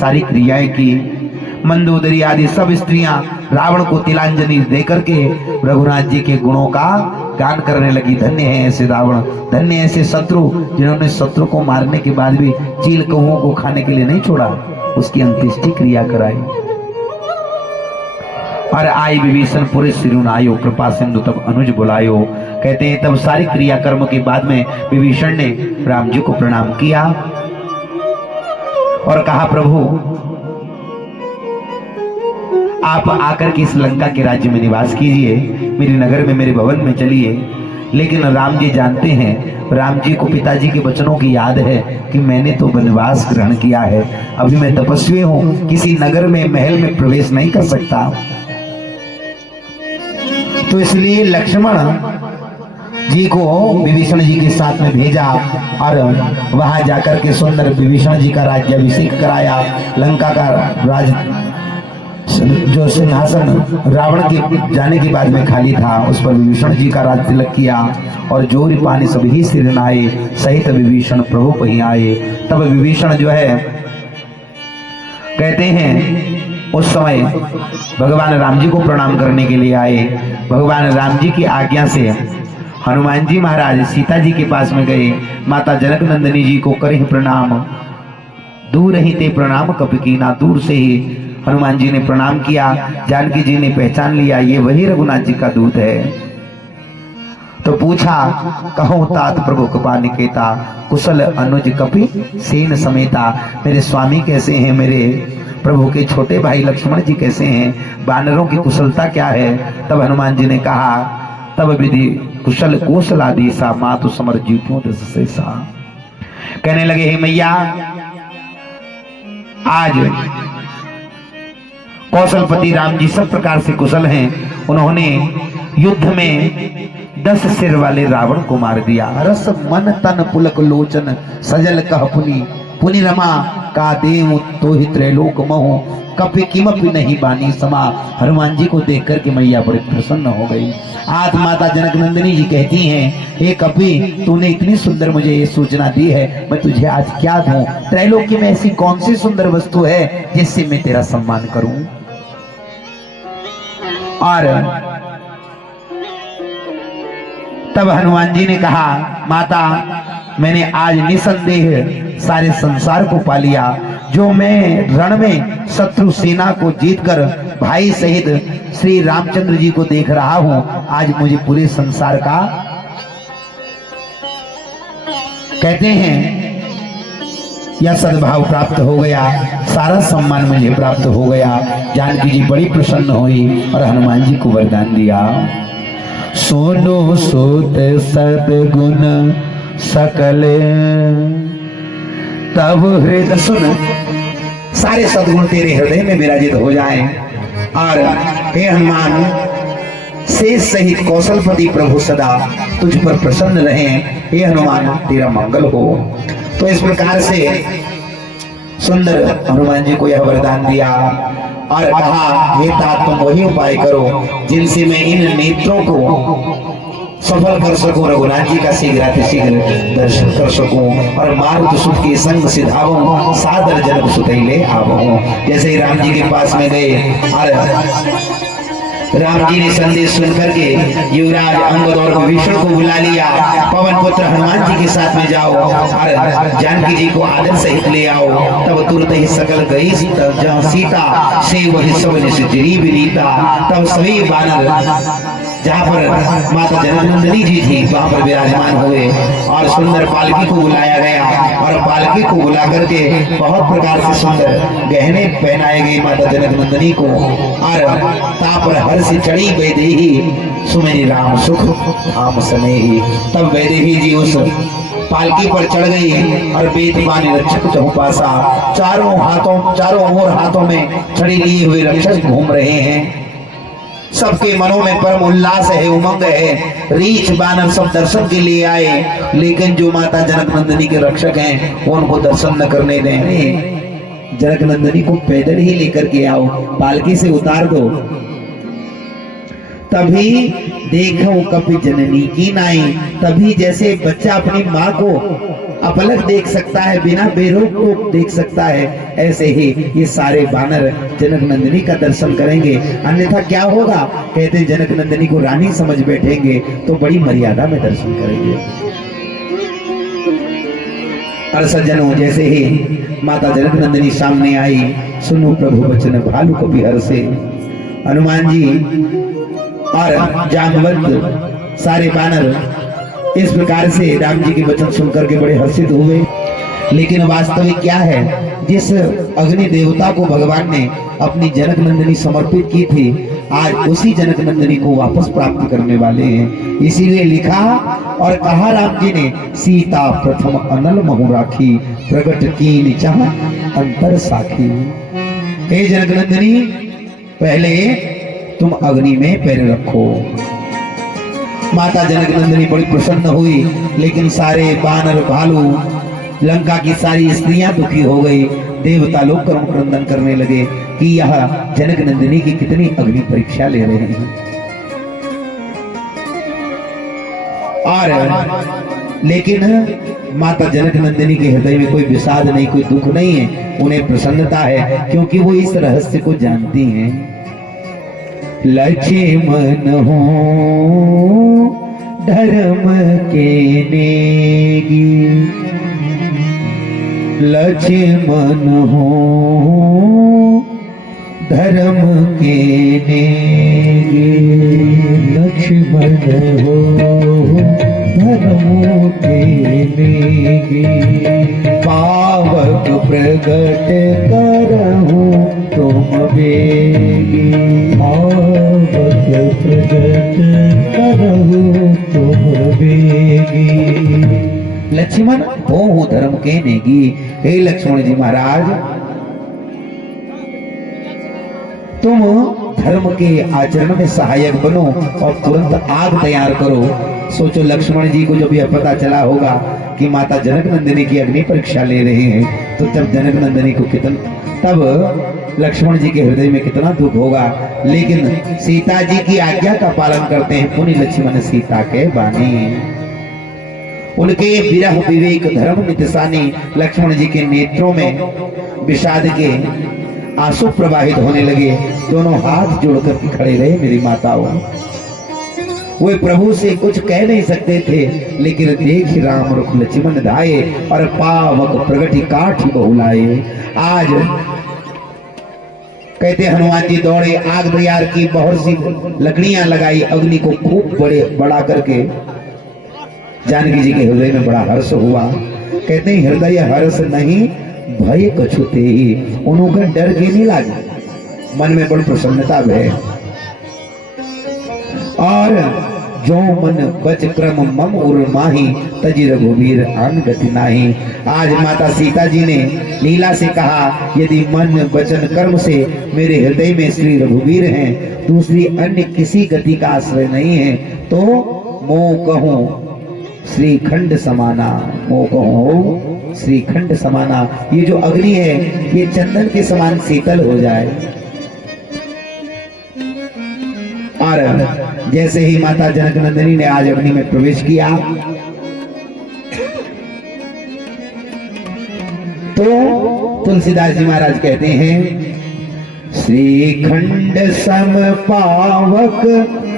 सारी क्रियाएं की। मंदोदरी आदि सब स्त्रियां रावण को तिलांजलि दे करके रघुनाथ जी के गुणों का गान करने लगी। धन्य है ऐसे रावण, धन्य है ऐसे शत्रु जिन्होंने शत्रु को मारने के बाद भी चील कौओं को खाने के लिए नहीं छोड़ा, उसकी अंत्येष्टि क्रिया कराई। और आई विभीषण पुरे सिरुनायो, कृपा सिंधु तब अनुज बुलायो। कहते हैं तब सारी क्रिया कर्म के बाद में विभीषण ने राम जी को प्रणाम किया और कहा प्रभु आप आकर के इस लंका के राज्य में निवास कीजिए, मेरे नगर में मेरे भवन में चलिए। लेकिन राम जी जानते हैं, राम जी को पिताजी के वचनों की याद है कि मैंने तो वनवास ग्रहण किया है, अभी मैं तपस्वी हूं, किसी नगर में महल में प्रवेश नहीं कर सकता। तो इसलिए लक्ष्मण जी को विभीषण जी के साथ में भेजा और वहां जाकर के सुंदर विभीषण जी का राज्याभिषेक कराया। लंका का राज जो सिंहासन रावण के जाने के बाद में खाली था, उस पर विभीषण जी का राज तिलक किया और जोरी पानी सब ही सिर नाए, सहित विभीषण प्रभु पही आए। तब विभीषण जो है कहते हैं उस समय भगवान राम जी को प्रणाम करने के लिए आए। भगवान राम जी की आज्ञा से हनुमान जी महाराज सीता जी के पास में गए। माता जनक नंदिनी जी को करे प्रणाम, दूर ही ते प्रणाम कपि कीना, दूर से ही हनुमान जी ने प्रणाम किया। जानकी जी ने पहचान लिया ये वही रघुनाथ जी का दूत है। तो पूछा कहो तात प्रभु कृपा निकेता, कुशल अनुज कपि सेन समेता। मेरे स्वामी कैसे हैं, मेरे प्रभु के छोटे भाई लक्ष्मण जी कैसे हैं, वानरों की कुशलता क्या है। तब हनुमान जी ने कहा तब विधि कुशल कौशलादीसा, मातु समर जीत्यों दस शेषा। कहने लगे हे मैया, आज कौशलपति राम जी सब प्रकार से कुशल हैं। उन्होंने युद्ध में 10 सिर वाले रावण को मार दिया। रस मन तन पुलक लोचन सजल कह पुनि, पुनि रमा का देव तो ही त्रैलोक मोह, कपि किमपि नहीं बानी समा। हनुमान जी को देख करके मैया बड़ी प्रसन्न हो गई। आज माता जनक नंदिनी जी कहती हैं हे कपि, तूने इतनी सुंदर मुझे ये सूचना दी है, मैं तुझे आज क्या दूं। त्रैलोकी में ऐसी कौन सी सुंदर वस्तु है जिससे मैं तेरा सम्मान करूं। और तब हनुमान जी ने कहा माता, मैंने आज निसंदेह सारे संसार को पा लिया। जो मैं रण में शत्रु सेना को जीतकर भाई सहित श्री रामचंद्र जी को देख रहा हूं, आज मुझे पूरे संसार का कहते हैं यह सद्भाव प्राप्त हो गया, सारा सम्मान मुझे प्राप्त हो गया। जानकी जी बड़ी प्रसन्न हुई और हनुमान जी को वरदान दिया। सोनो सोत सद्गुण सकल तब हृदय, सुन सारे सद्गुण तेरे हृदय में विराजित हो जाएं। और हे हनुमान, शेष सहित कौशलपति प्रभु सदा तुझ पर प्रसन्न रहें। हे हनुमान, तेरा मंगल हो। तो इस प्रकार से सुंदर हनुमान जी को यह वरदान दिया और कहा हे तात, तुम वही उपाय करो जिनसे मैं इन नेत्रों को सफल कर सकूं, रघुनाथ जी का शीघ्रातिशीघ्र दर्शन कर सकूं और मारुत सुत के संग सिधावूं, सादर जनक सुतई ले आवूं। जैसे ही राम जी के पास में गए और राम जी ने संदेश सुन करके युवराज अंगद और विभीषण को बुला लिया। पवन पुत्र हनुमान जी के साथ में जाओ और जानकी जी को आदर सहित ले आओ। तब तुरंत ही सकल गई जहाँ सीता से वही सब निश्चित तब सभी बानर जहाँ पर माता जनकनंदिनी जी थी वहां पर विराजमान हुए और सुंदर पालकी को बुलाया गया और पालकी को बुला करके बहुत प्रकार से सुंदर गहने पहनाए गए माता जनकनंदिनी को और तापर हर से चढ़ी वैदेही सुमेरी राम सुख आम सनेही। तब वैदेही जी उस पालकी पर चढ़ गई और बेतबानी रक्षक चहुपासा चारों ओर हाथों में छड़ी लिए हुए रक्षक घूम रहे हैं। सबके मनों में परम उल्लास है, उमंग है। रीछ बानर सब दर्शन के लिए आए, लेकिन जो माता जनकनंदिनी के रक्षक हैं वो उनको दर्शन न करने दें। जनकनंदिनी को पैदल ही लेकर के आओ, पालकी से उतार दो। तभी देखो कपि जननी की नाई, तभी जैसे बच्चा अपनी माँ को अपलक देख सकता है, बिना बेरोक को देख सकता है, ऐसे ही ये सारे बानर जनकनंदिनी का दर्शन करेंगे। अन्यथा क्या होगा? कहते जनकनंदिनी को रानी समझ बैठेंगे तो बड़ी मर्यादा में दर्शन करेंगे। और सज्जनों, जैसे ही माता जनकनंदिनी सामने आई, सुनो प्रभु वचन भालू कपि हर्षे। हनुमान जी और जामवंत सारे बानर इस प्रकार से राम जी के वचन सुनकर के बड़े हर्षित हुए। लेकिन वास्तविक क्या है? जिस अग्नि देवता को भगवान ने अपनी जनकनंदिनी समर्पित की थी, आज उसी जनकनंदिनी को वापस प्राप्त करने वाले हैं। इसीलिए लिखा और कहा राम जी ने, सीता प्रथम अनल महु राखी, प्रकट की चाह अंतर साखी। हे जनकनंदिनी, पहले तुम अग्नि में पैर रखो। माता जनकनंदिनी बड़ी प्रसन्न हुई, लेकिन सारे बानर भालू लंका की सारी स्त्रियां दुखी हो गई। देवता लोग करुण क्रंदन करने लगे कि यह जनकनंदिनी की कितनी अग्नि परीक्षा ले रहे हैं। और लेकिन माता जनकनंदिनी के हृदय में कोई विषाद नहीं, कोई दुख नहीं है, उन्हें प्रसन्नता है, क्योंकि वो इस रहस्य को जानती हैं। लक्ष्मण हो धर्म के नेगी, लक्ष्मण हो धर्म के नेगी, लक्ष्मण हो धर्म के नेगी, पावक प्रगट करहु तुम बेगी, पावक प्रगट करहु तुम बेगी। लक्ष्मण हो धर्म के नेगी। हे लक्ष्मण जी महाराज, तुम धर्म के आचरण में सहायक बनो और तुरंत आग तैयार करो। सोचो, लक्ष्मण जी को जब यह पता चला होगा कि माता जनकनंदिनी की अग्नि परीक्षा ले रहे हैं, तो तब जनकनंदिनी को तब लक्ष्मण जी के हृदय में कितना दुख होगा। लेकिन सीता जी की आज्ञा का पालन करते हैं पुनि लक्ष्मण सीता के बानी। उनके विरह विवेक धर्म नितसानी लक्ष्मण जी के नेत्रों में विषाद के आंसू प्रवाहित होने लगे। दोनों हाथ जोड़कर के खड़े रहे मेरी माताओं। वे प्रभु से कुछ कह नहीं सकते थे, लेकिन देख राम रुख लक्ष्मण धाये और पावक प्रगति काठी बहुलाए। आज कहते हनुमान जी दौड़े, आग तैयार की, बहुत सी लकड़ियां लगाई, अग्नि को खूब बड़ा करके। जानकी जी के हृदय में बड़ा हर्ष हुआ। कहते हैं हृदय हर्ष नहीं भय कछुते ही, उनका डर के नहीं लागे, मन में बड़ी प्रसन्नता भय। और जो मन बच क्रम मम उर माही, तजि रघुवीर आन गति नाही। आज माता सीता जी ने लीला से कहा, यदि मन वचन कर्म से मेरे हृदय में श्री रघुवीर हैं, दूसरी अन्य किसी गति का आश्रय नहीं है, तो मोह कहूं श्रीखंड समाना, मोह कहूं श्रीखंड समाना। ये जो अग्नि है ये चंदन के समान शीतल हो जाए। और जैसे ही माता जनकनंदिनी ने आज अग्नि में प्रवेश किया, तो तुलसीदास जी महाराज कहते हैं, श्रीखंड सम पावक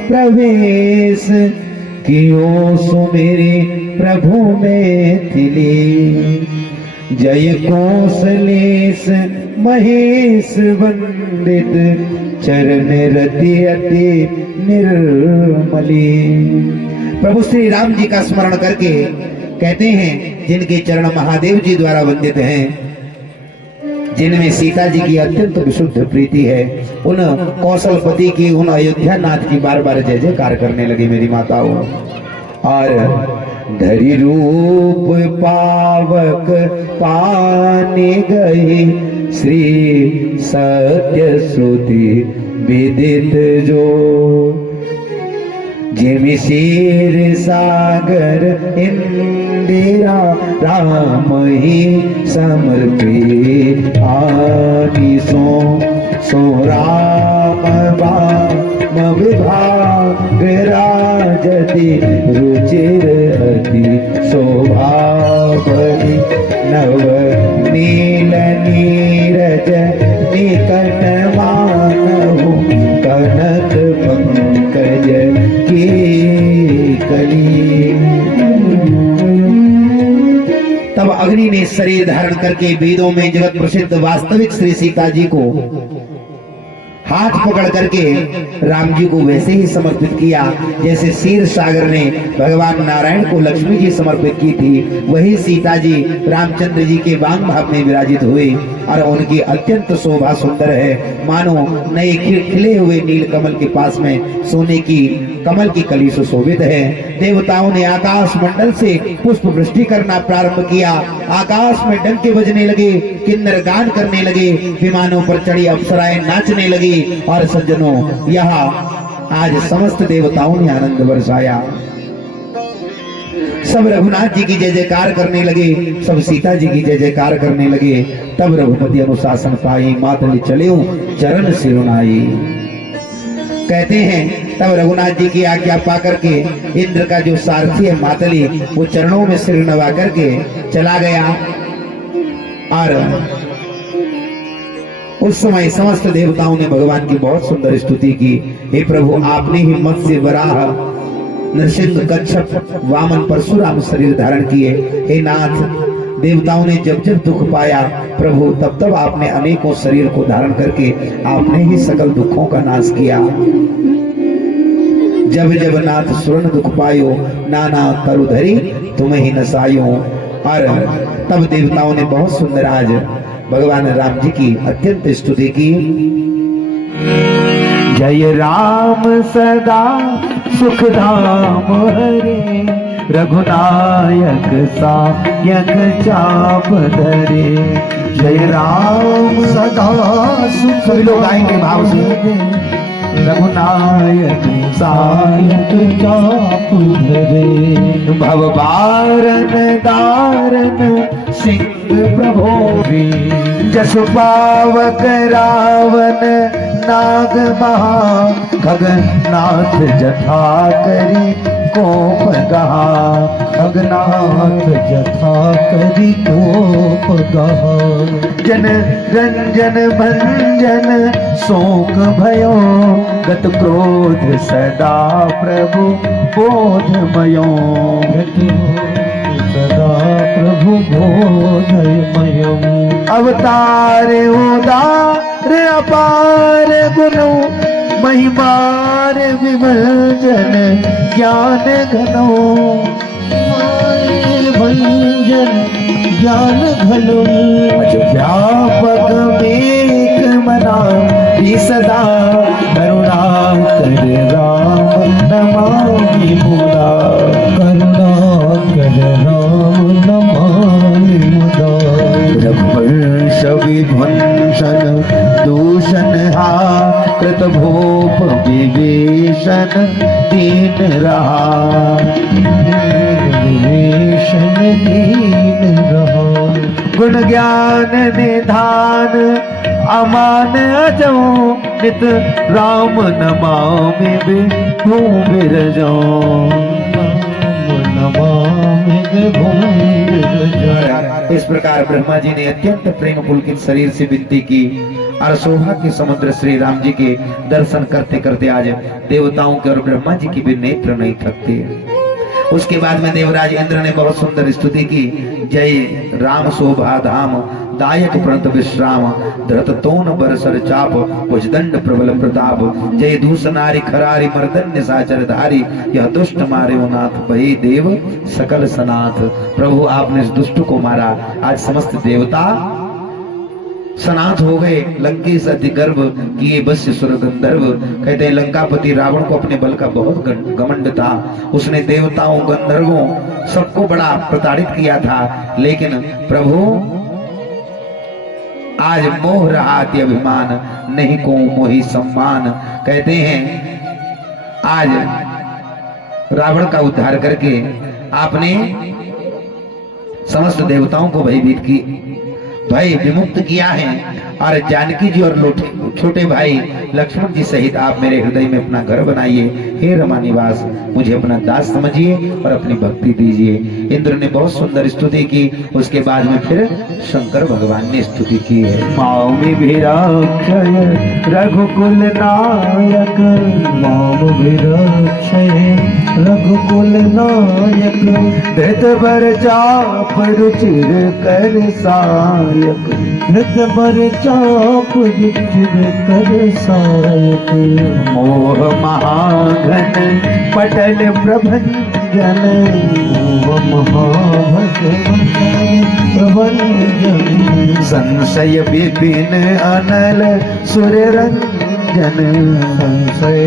प्रवेश कियो सुमेरे प्रभु में थिले, जय कौशलेश महेश वंदित चरण रति अति निर्मली। प्रभु श्री राम जी का स्मरण करके कहते हैं जिनके चरण महादेव जी द्वारा वंदित हैं, जिनमें सीता जी की अत्यंत विशुद्ध प्रीति है, उन कौशलपति की, उन अयोध्या नाथ की बार बार जय जयकार करने लगी मेरी माताओं। और धरि रूप पावक पाने गए श्री सत्य श्रुति विदित जो, जिमि शीर सागर इंदिरा राम ही समर्पित आदि सो राम राम विभाग राजति रुचिर अति शोभावली नव नील नीरज निकट मानहु कनक पंकज की कली। तब अग्नि ने शरीर धारण करके वेदों में जगत प्रसिद्ध वास्तविक श्री सीता जी को हाथ पकड़ करके राम जी को वैसे ही समर्पित किया जैसे क्षीर सागर ने भगवान नारायण को लक्ष्मी जी समर्पित की थी। वही सीता जी रामचंद्र जी के वांग भाव में विराजित हुए और उनकी अत्यंत शोभा सुंदर है, मानो नए खिले हुए नील कमल के पास में सोने की कमल की कली सुशोभित है। देवताओं ने आकाश मंडल से पुष्प वृष्टि करना प्रारंभ किया, आकाश में डंके बजने लगे, किन्नर गान करने लगे, विमानों पर चढ़ी अप्सराएं नाचने लगी और सज्जनों यहाँ आज समस्त देवताओं ने आनंद बरसाया। सब रघुनाथ जी की जय जयकार करने लगे, सब सीता जी की जय जयकार करने लगे। तब रघुपति अनुशासन पाई, मातली चले चरण सिरुनाई। कहते हैं तब रघुनाथ जी की आज्ञा पा करके इंद्र का जो सारथी है मातली, वो चरणों में सिर नवा करके चला गया। और उस समय समस्त देवताओं ने भगवान की बहुत सुंदर स्तुति की। हे प्रभु, आपने ही मत्स्य वराह नृसिंह कच्छप वामन परशुराम शरीर धारण किए। हे नाथ, देवताओं ने जब जब दुख पाया प्रभु, तब तब आपने अनेकों शरीर को धारण करके आपने ही सकल दुखों का नाश किया। जब जब नाथ सुरन दुख पायो, नाना तरुधरी तुम्हें ही नसायो। और तब देवताओं ने बहुत सुंदर आज भगवान राम जी की अत्यंत स्तुति की। जय राम सदा सुख धाम हरे, रघुनायक सायक चाप धरे। जय राम सदा सुख, सभी लोग आएंगे भाव से। रघुनायक सायक चाप धरे, भव बारन दारन सिंह प्रभो। जस पावक रावण नाग महा, खगनाथ जथा करी कोप गहा। खगनाथ जथा करी कोप गहा। जन रंजन भंजन शोक भयो, गत क्रोध सदा प्रभु बोधमयो। सदा प्रभु बोधमयो। अवतार उदार अपार गुणो, महिमार विभंजन ज्ञान घनो। भंजन ज्ञान घनो, व्यापक मेक मना सदा। करुणा कर राम नमामि मुदा, करुणा कर राम नमामि मुदा। रघुवंश विध्वंसन दूषण हा, कृत भूप विभीषण दीन रहा। विभीषण दीन रहा। गुण ज्ञान निधान अमान अजो, नित राम नमामि विभु बिरजो। इस प्रकार ब्रह्मा जी ने अत्यंत प्रेम पुलकित शरीर से विनती की और शोभा के समुद्र श्री राम जी के दर्शन करते करते आज देवताओं के और ब्रह्मा जी की भी नेत्र नहीं थकते। उसके बाद में देवराज इंद्र ने बहुत सुंदर स्तुति की। जय राम शोभा धाम दायक प्रणत विश्राम धरत तोन बरसर चाप भुजदंड प्रबल प्रताप जय दूसनारी खरारी मर्दन्य साचर धारी यह दुष्ट मारे नाथ भई देव सकल सनाथ। प्रभु आपने इस दुष्ट को मारा। आज समस्त देवता सनाथ हो गए। लंकेश अति गर्भ किए बस्य सुर गंधर्व। कहते हैं लंकापति रावण को अपने बल का बहुत घमंड था। उसने देवताओं गंधर्वों सबको बड़ा प्रताड़ित किया था। लेकिन प्रभु आज मोह रहा अति अभिमान नहीं को मोहि सम्मान। कहते हैं आज रावण का उद्धार करके आपने समस्त देवताओं को भयभीत की भय विमुक्त किया है। और जानकी जी और छोटे भाई लक्ष्मण जी सहित आप मेरे हृदय में अपना घर बनाइए। हे रमा निवास मुझे अपना दास समझिए और अपनी भक्ति दीजिए। इंद्र ने बहुत सुंदर स्तुति की। उसके बाद में फिर शंकर भगवान ने स्तुति की है। मामि विराक्षय रघुकुल नायक माम विराक्षय रघुकुल नायक धृत बर चाप रुचिर कर सायक धृत बर चाप रुचिर कर सायक मोह महाघन पटल प्रभंजन मोह महाभगवन प्रभंजन संशय विपिन अनल सुर रंजन संशय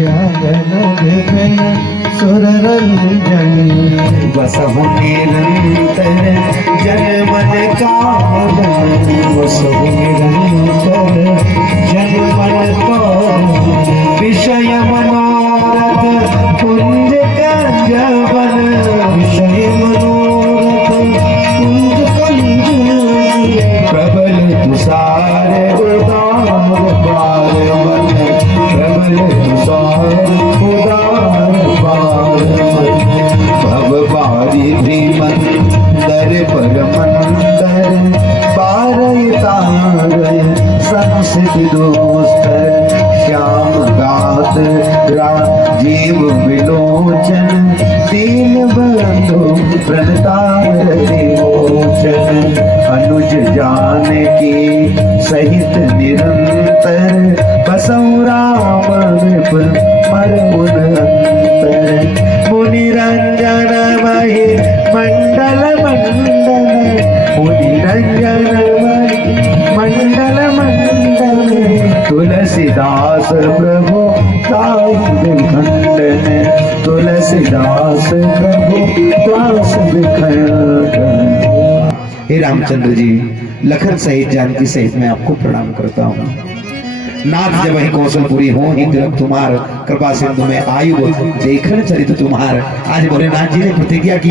विपिन सुर रंजन वसहु निरंतर जन मन कामन वसहु निरंतर जन मन कामन विषय मनोरथ कुंज कंजवन विषय मनोरथ कुंज कंज प्रबल तुषार उदार पार मन प्रबल तुषार उदार पार मन भव बारिधि मंदर पर मंदर पारय तारय संसित दोस्तर श्याम गात राजीव विलोचन दीन बंधु प्रणतार देवोचन अनुज जानकी सहित निरंतर बसौ राम मरमुन अंतर मुनि रंजन महि मंडल मंडल मुनि रंजन मंडल मंडल तुलसीदास प्रभु ताई खंडन तुलसीदास प्रभु दास विखंडन। हे रामचंद्र जी लखन सहित जानकी सहित मैं आपको प्रणाम करता हूँ। नाथ जब वही कौशलपुरी हो ही तिलक तुम्हार कृपा सिंधु में आयु देखन चरित तुम्हार। आज भोलेनाथ जी ने प्रतिज्ञा की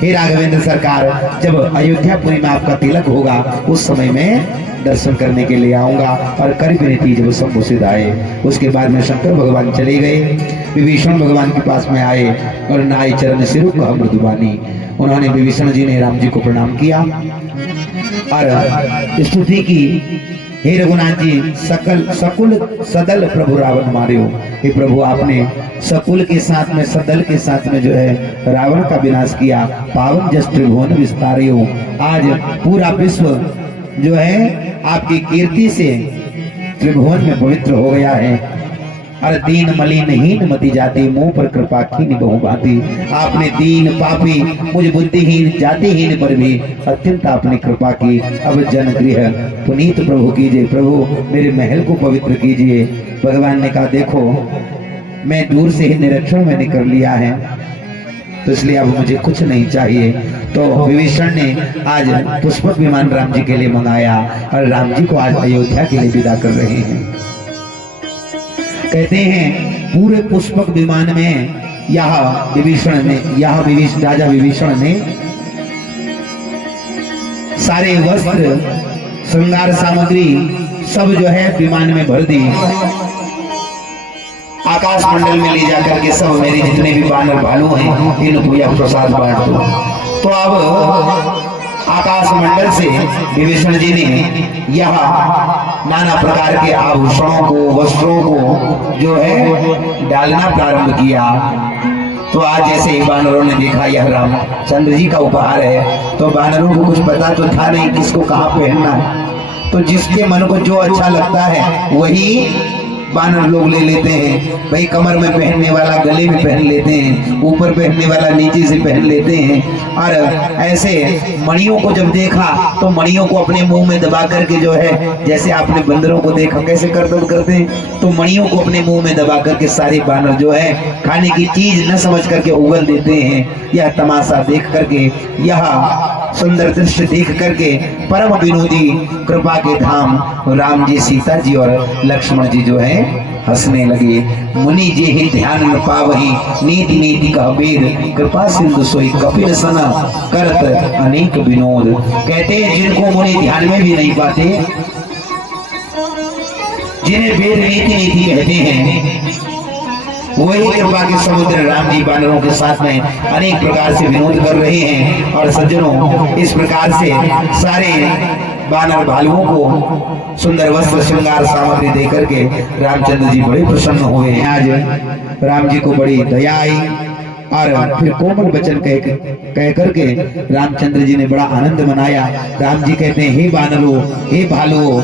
हे राघवेंद्र सरकार जब अयोध्यापुरी में आपका तिलक होगा उस समय में दर्शन करने के लिए आऊंगा। और कर विनती जब शंभु सिद्ध आए। उसके बाद में शंकर भगवान चले गए। विभीषण भगवान के पास में आए और नाई चरण सिर कहा मृदुबानी। उन्होंने विभीषण जी ने राम जी को प्रणाम किया और स्तुति की। हे रघुनाथ जी सकुल सदल प्रभु रावण मारियो। हे प्रभु आपने सकुल के साथ में सदल के साथ में जो है रावण का विनाश किया। पावन जस त्रिभुवन विस्तारियो। आज पूरा विश्व जो है आपकी कीर्ति से त्रिभुवन में पवित्र हो गया है। और दीन मलिन हीन मति जाति मुंह पर कृपा कीन बहुभांति। आपने दीन पापी मुझ बुद्धिहीन जातिहीन पर भी अत्यंत आपने कृपा की। अब जन गृह पुनीत प्रभु कीजिए। प्रभु मेरे महल को पवित्र कीजिए। भगवान ने कहा देखो मैं दूर से ही निरीक्षण मैंने कर लिया है तो इसलिए अब मुझे कुछ नहीं चाहिए। तो विभीषण ने आज पुष्पक विमान राम जी के लिए मंगाया और राम जी को आज अयोध्या के लिए विदा कर रहे हैं। कहते हैं पूरे पुष्पक विमान में राजा विभीषण ने सारे वस्त्र श्रृंगार सामग्री सब जो है विमान में भर दी। आकाश मंडल में ले जाकर के सब मेरे जितने भी बानर भालू हैं इनको यह प्रसाद बांट दो। तो अब आकाश मंडल से विभीषण जी ने यह नाना प्रकार के आभूषणों को वस्त्रों को जो है डालना प्रारंभ किया। तो तो आज जैसे बानरों ने देखा यह रामचंद्र जी का उपहार है, तो बानरों को कुछ पता तो था नहीं किसको कहाँ पहनना है, तो जिसके मन को जो अच्छा लगता है वही बानर लोग ले लेते हैं। भाई कमर में पहनने वाला गले में पहन लेते हैं, ऊपर पहनने वाला नीचे से पहन लेते हैं। और ऐसे मणियों को जब देखा तो मणियों को अपने मुंह में दबा करके जो है, जैसे आपने बंदरों को देखा कैसे करतब करते हैं, तो मणियों को अपने मुंह में दबा करके सारे बानर जो है खाने की चीज न समझ करके उगल देते हैं। यह तमाशा देख करके, यह सुंदर दृश्य देख करके परम विनोदी कृपा के धाम राम जी, सीता जी और लक्ष्मण जी जो है हंसने लगे। मुनि जी ही ध्यान न पावही, नीति नीति कह वेद, कृपा सिंधु सोई कपिल सना, करत अनेक विनोद। कहते हैं जिनको मुनि ध्यान में भी नहीं पाते, जिन्हें वेद नीति नीति कहते हैं, वही कृपा के समुद्र राम जी बानरों के साथ में अनेक प्रकार से विनोद कर रहे हैं। और सज्जनों, इस प्रकार से सारे बानर भालुओं को सुंदर वस्त्र श्रृंगार सामग्री दे करके रामचंद्र जी बड़े प्रसन्न हुए हैं। आज राम जी को बड़ी दया आई और फिर कोमल वचन कह करके रामचंद्र जी ने बड़ा आनंद मनाया। राम जी कहते हैं, हे बानरों, हे भालुओं,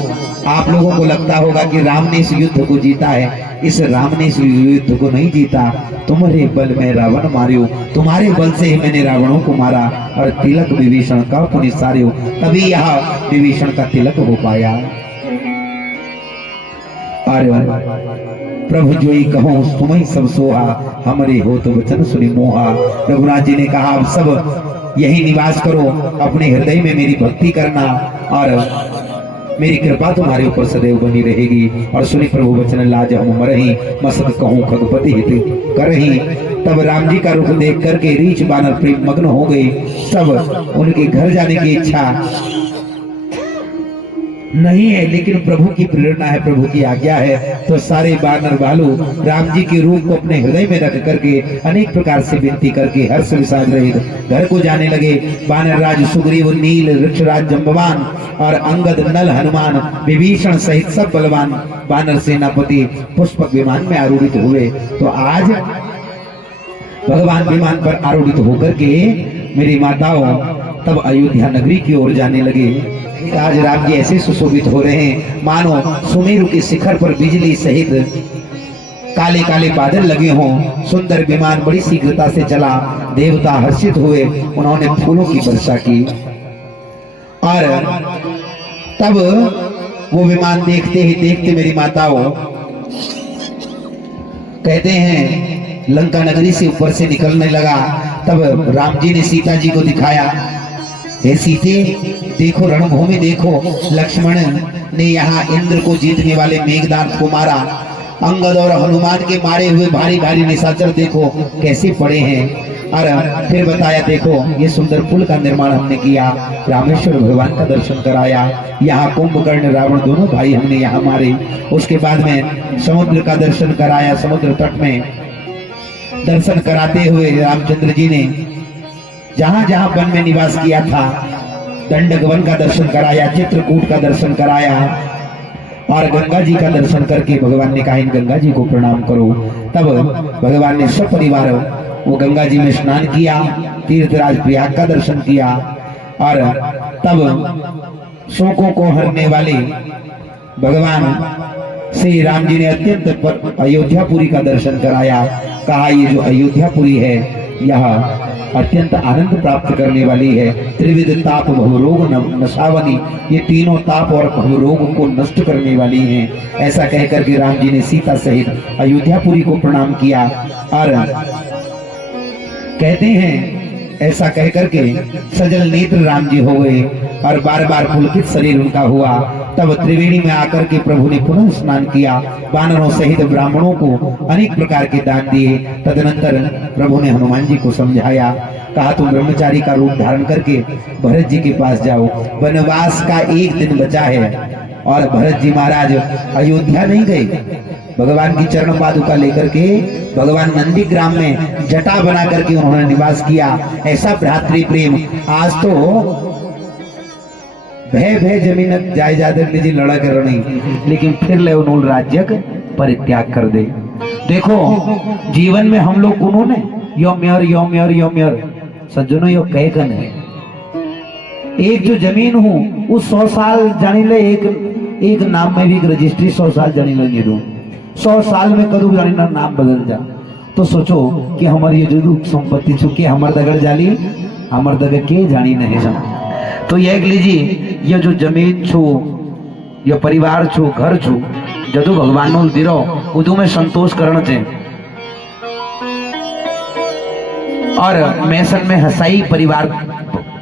आप लोगों को लगता होगा कि राम ने इस युद्ध को जीता है। इस राम ने इस युद्ध को नहीं जीता, तुम्हारे बल में रावण मारियो, तुम्हारे बल से ही मैंने रावणों को मारा और तिलक विभीषण का पुण्य सारियो, तभी यह विभीषण का तिलक हो पाया। अरे प्रभु जो ही कहो तुम्हें सब सोहा, हमारे हो तो वचन सुनी मोहा। रघुनाथ जी ने कहा, अब सब यही निवास करो, अपने हृदय में मेरी भक्ति करना और मेरी कृपा तुम्हारे ऊपर सदैव बनी रहेगी। और सुनी प्रभु वचन, लाज हम मरही, मसद कहूँ खगपति हित करही। तब राम जी का रूप देख करके रीछ बानर प्रेम मग्न हो गई। सब उनके घर जाने की इच्छा नहीं है, लेकिन प्रभु की प्रेरणा है, प्रभु की आज्ञा है, तो सारे बानर भालू राम जी के रूप को अपने हृदय में रख करके अनेक प्रकार से विनती करके हर्ष विषाद रहित घर को जाने लगे। बानर राज सुग्रीव, नील, वृक्षराज जम्बवान और अंगद, नल, हनुमान, विभीषण सहित सब बलवान बानर सेनापति पुष्पक विमान में आरूढ़ित हुए। तो आज भगवान विमान पर आरूढ़ित होकर के मेरी माताओं तब अयोध्या नगरी की ओर जाने लगे। आज राम जी ऐसे सुशोभित हो रहे हैं मानो सुमेरु के शिखर पर बिजली सहित काले काले बादल लगे हों। सुंदर विमान बड़ी शीघ्रता से चला, देवता हर्षित हुए, उन्होंने फूलों की वर्षा की। और तब वो विमान देखते ही देखते मेरी माताओं कहते हैं लंका नगरी से ऊपर से निकलने लगा। तब राम जी ने सीता जी को दिखाया, हे सीते देखो रणभूमि देखो, लक्ष्मण ने यहाँ इंद्र को जीतने वाले मेघनाद को मारा, अंगद और हनुमान के मारे हुए भारी भारी निशाचर देखो कैसे पड़े हैं। और फिर बताया देखो ये सुंदर पुल का निर्माण हमने किया, रामेश्वर भगवान का दर्शन कराया, यहाँ कुंभकर्ण रावण दोनों भाई हमने यहाँ मारे। उसके बाद में समुद्र का दर्शन कराया, समुद्र तट में दर्शन कराते हुए रामचंद्र जी ने जहां जहां वन में निवास किया था, दंडक वन का दर्शन कराया, चित्रकूट का दर्शन कराया और गंगा जी का दर्शन करके भगवान ने कहा इन गंगा जी को प्रणाम करो। तब भगवान ने सब परिवार वो गंगा जी में स्नान किया, तीर्थराज प्रयाग का दर्शन किया और तब शोकों को हरने वाले भगवान श्री राम जी ने अत्यंत अयोध्यापुरी का दर्शन कराया। कहा ये जो अयोध्यापुरी है यह अत्यंत आनंद प्राप्त करने वाली है, त्रिविध ताप भवरोग नशावनी, ये तीनों ताप और भवरोग को नष्ट करने वाली हैं। ऐसा कहकर के राम जी ने सीता सहित अयोध्यापुरी को प्रणाम किया और कहते हैं ऐसा कहकर के सजल नेत्र राम जी हो गए और बार बार पुलकित शरीर उनका हुआ। तब त्रिवेणी में आकर के प्रभु ने पुनः स्नान किया, वानरों सहित ब्राह्मणों को अनेक प्रकार के दान दिए। तदनंतर प्रभु ने हनुमान जी को समझाया, कहा तुम ब्रह्मचारी का रूप धारण करके भरत जी के पास जाओ, वनवास का एक दिन बचा है। और भरत जी महाराज अयोध्या नहीं गए, भगवान की चरण पादुका लेकर के भगवान नंदीग्राम में जटा बना करके उन्होंने निवास किया। ऐसा भ्रातृ प्रेम आज तो भय भय जमीन जायजाद जी लड़ा कर नहीं, लेकिन फिर ले उन्होंने राज्य परित्याग कर दे। देखो जीवन में हम लोग उन्होंने योम्यर सज्जनों यो कह कन है एक जो जमीन हूँ उस 100 साल जानी ले एक नाम में भी एक रजिस्ट्री 100 साल जानी ले दू 100 साल में कदू जानी ना नाम बदल जा तो सोचो कि हमारी ये जो संपत्ति चुके हमार दगड़ जाली हमार दगड़ के जानी नहीं जा तो ये लीजिए ये जो जमीन छू ये परिवार छू घर छू जदू भगवान नो दिरो उदू में संतोष करना चाहिए और मैसन में हसाई परिवार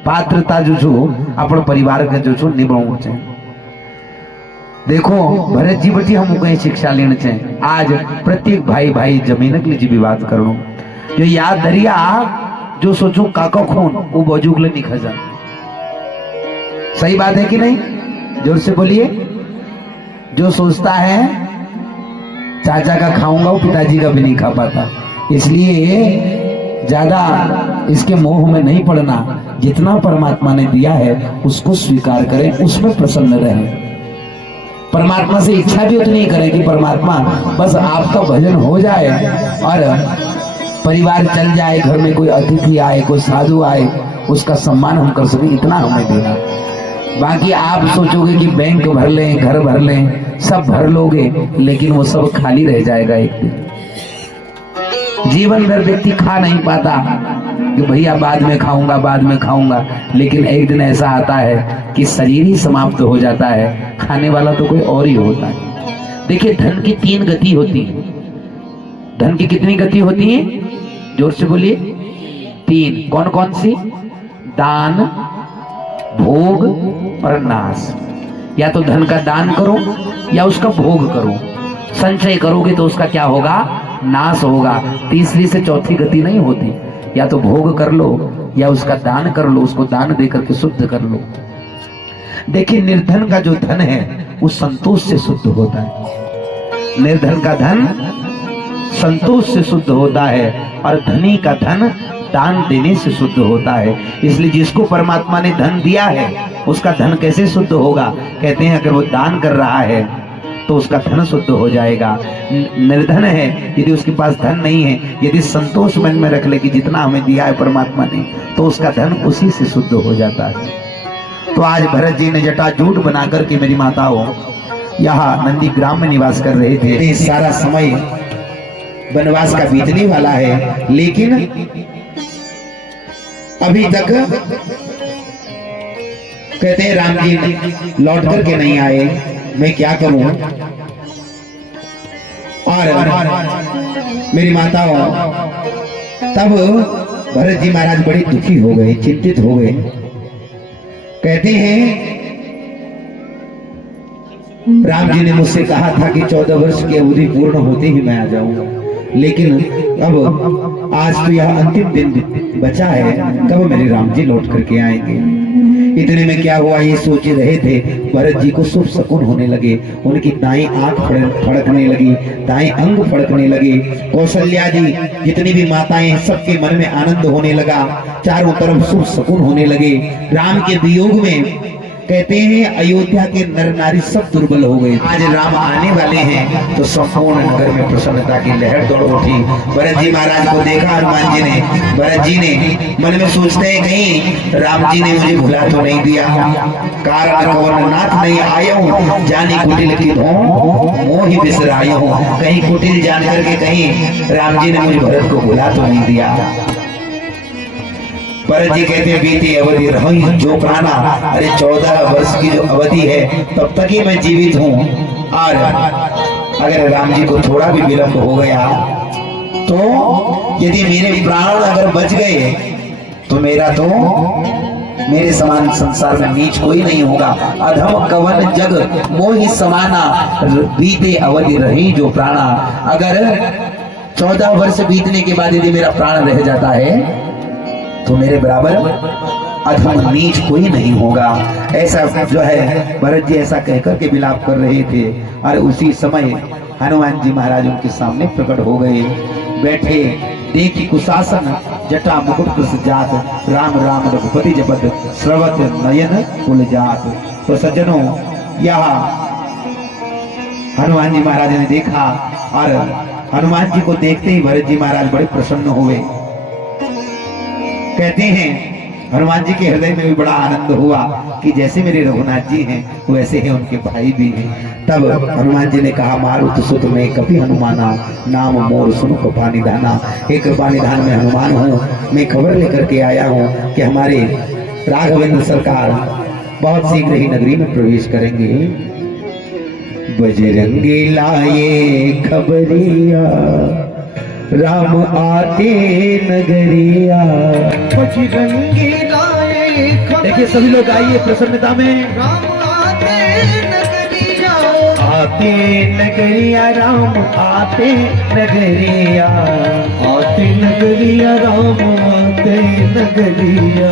पात्रता जो छू अपन परिवार के जो छू निभाऊ चाहिए। देखो भरत जी बटी हम कहीं शिक्षा लेने चाहिए आज प्रत्येक भाई भाई जमीन के लिए विवाद करो जो याद दरिया जो सोचो काका खून वो बजूक ले नहीं खजा सही बात है कि नहीं जोर से बोलिए जो सोचता है चाचा का खाऊंगा वो पिताजी का भी नहीं खा पाता इसलिए ज्यादा इसके मोह में नहीं पड़ना जितना परमात्मा ने दिया है उसको स्वीकार करें उसमें प्रसन्न रहें परमात्मा से इच्छा भी उतनी करें कि परमात्मा बस आपका भजन हो जाए और परिवार चल जाए घर में कोई अतिथि आए कोई साधु आए उसका सम्मान हम कर सकें इतना हमें देना बाकी आप सोचोगे कि बैंक भर लें घर भर लें सब भर लोगे लेकिन वो सब खाली रह जाएगा एक दिन जीवन भर व्यक्ति खा नहीं पाता कि भैया बाद में खाऊंगा लेकिन एक दिन ऐसा आता है कि शरीर ही समाप्त हो जाता है खाने वाला तो कोई और ही होता है। देखिए धन की 3 गति होती है धन की कितनी गति होती है जोर से बोलिए 3 कौन कौन सी दान भोग और नाश या तो धन का दान करो या उसका भोग करो संचय करोगे तो उसका क्या होगा नाश होगा तीसरी से चौथी गति नहीं होती या तो भोग कर लो या उसका दान कर लो उसको दान देकर के शुद्ध कर लो। देखिए निर्धन का जो धन है वो संतोष से शुद्ध होता है निर्धन का धन संतोष से शुद्ध होता है और धनी का धन दान देने से शुद्ध होता है। इसलिए जिसको परमात्मा ने धन दिया है उसका धन कैसे शुद्ध होगा कहते हैं अगर वो दान कर रहा है तो उसका धन शुद्ध हो जाएगा। निर्धन है यदि उसके पास धन नहीं है यदि संतोष मन में रख ले कि जितना हमें दिया है परमात्मा ने तो उसका धन उसी से शुद्ध हो जाता है। तो आज भरत जी ने जटाजूट बना करके मेरी माताओं यहाँ नंदी ग्राम में निवास कर रहे थे। सारा समय वनवास का बीतने वाला है लेकिन अभी तक कहते हैं राम जी लौट करके नहीं आए मैं क्या करूं और मेरी माताओं तब भरत जी महाराज बड़े दुखी हो गए चिंतित हो गए। कहते हैं राम जी ने मुझसे कहा था कि 14 वर्ष की अवधि पूर्ण होते ही मैं आ जाऊंगा लेकिन अब आज तो यह अंतिम दिन बचा है कब मेरे राम जी लौट करके आएंगे। इतने में क्या हुआ ये सोच रहे थे भरत जी को शुभ शकुन होने लगे उनकी दाएं आंख फड़कने लगी दाएं अंग फड़कने लगे। कौशल्या जी जितनी भी माताएं सबके मन में आनंद होने लगा चारों तरफ शुभ शकुन होने लगे। राम के वियोग में कहते हैं अयोध्या के नर नारी सब दुर्बल हो गए। आज राम आने वाले हैं तो संपूर्ण नगर में प्रसन्नता की लहर दौड़ उठी। भरत जी महाराज को देखा हनुमान जी ने भरत जी ने मन में सोचते हैं कहीं राम जी ने मुझे भुला तो नहीं दिया कारण कौन नाथ नहीं आयो जानी कुटिल की धो मोहि बिसरायो कहीं कुटिल जान करके कहीं राम जी ने मुझे भरत को भुला तो नहीं दिया। भरत जी कहते बीती अवधि रही जो प्राणा अरे 14 वर्ष की जो अवधि है तब तक ही मैं जीवित हूँ और अगर राम जी को थोड़ा भी विलंब हो गया तो यदि मेरे प्राण अगर बच गए तो मेरे समान संसार में नीच कोई नहीं होगा। अधम कवन जग मोहि समाना बीते अवधि रही जो प्राणा अगर 14 वर्ष बीतने के बाद यदि मेरा प्राण रह जाता है तो मेरे बराबर अधम नीच कोई नहीं होगा। ऐसा जो है भरत जी ऐसा कहकर के विलाप कर रहे थे और उसी समय हनुमान जी महाराज उनके सामने प्रकट हो गए। बैठे देखी कुशासन जटा मुकुट कृष जात राम राम रघुपति जपत श्रवत नयन कुल जात। तो सज्जनों यहाँ हनुमान जी महाराज ने देखा और हनुमान जी को देखते ही भरत जी महाराज बड़े प्रसन्न हुए। कहते हैं हनुमान जी के हृदय में भी बड़ा आनंद हुआ कि जैसे मेरे रघुनाथ जी हैं वैसे ही उनके भाई भी हैं। तब हनुमान जी ने कहा, मारुत सुत में कभी हनुमाना, नाम मोर सुनो कृपा निधाना। एक कृपा निधान में हनुमान हूँ, मैं खबर लेकर के आया हूँ कि हमारे राघवेंद्र सरकार बहुत शीघ्र ही नगरी में प्रवेश करेंगे। बजरंगी लाए खबरिया, राम आते नगरिया। बजरंगी लाए खबरिया, देखिए सभी लोग आइए प्रसन्नता में। राम आते नगरिया, आते नगरिया, राम आते नगरिया, आते नगरिया, राम आते नगरिया,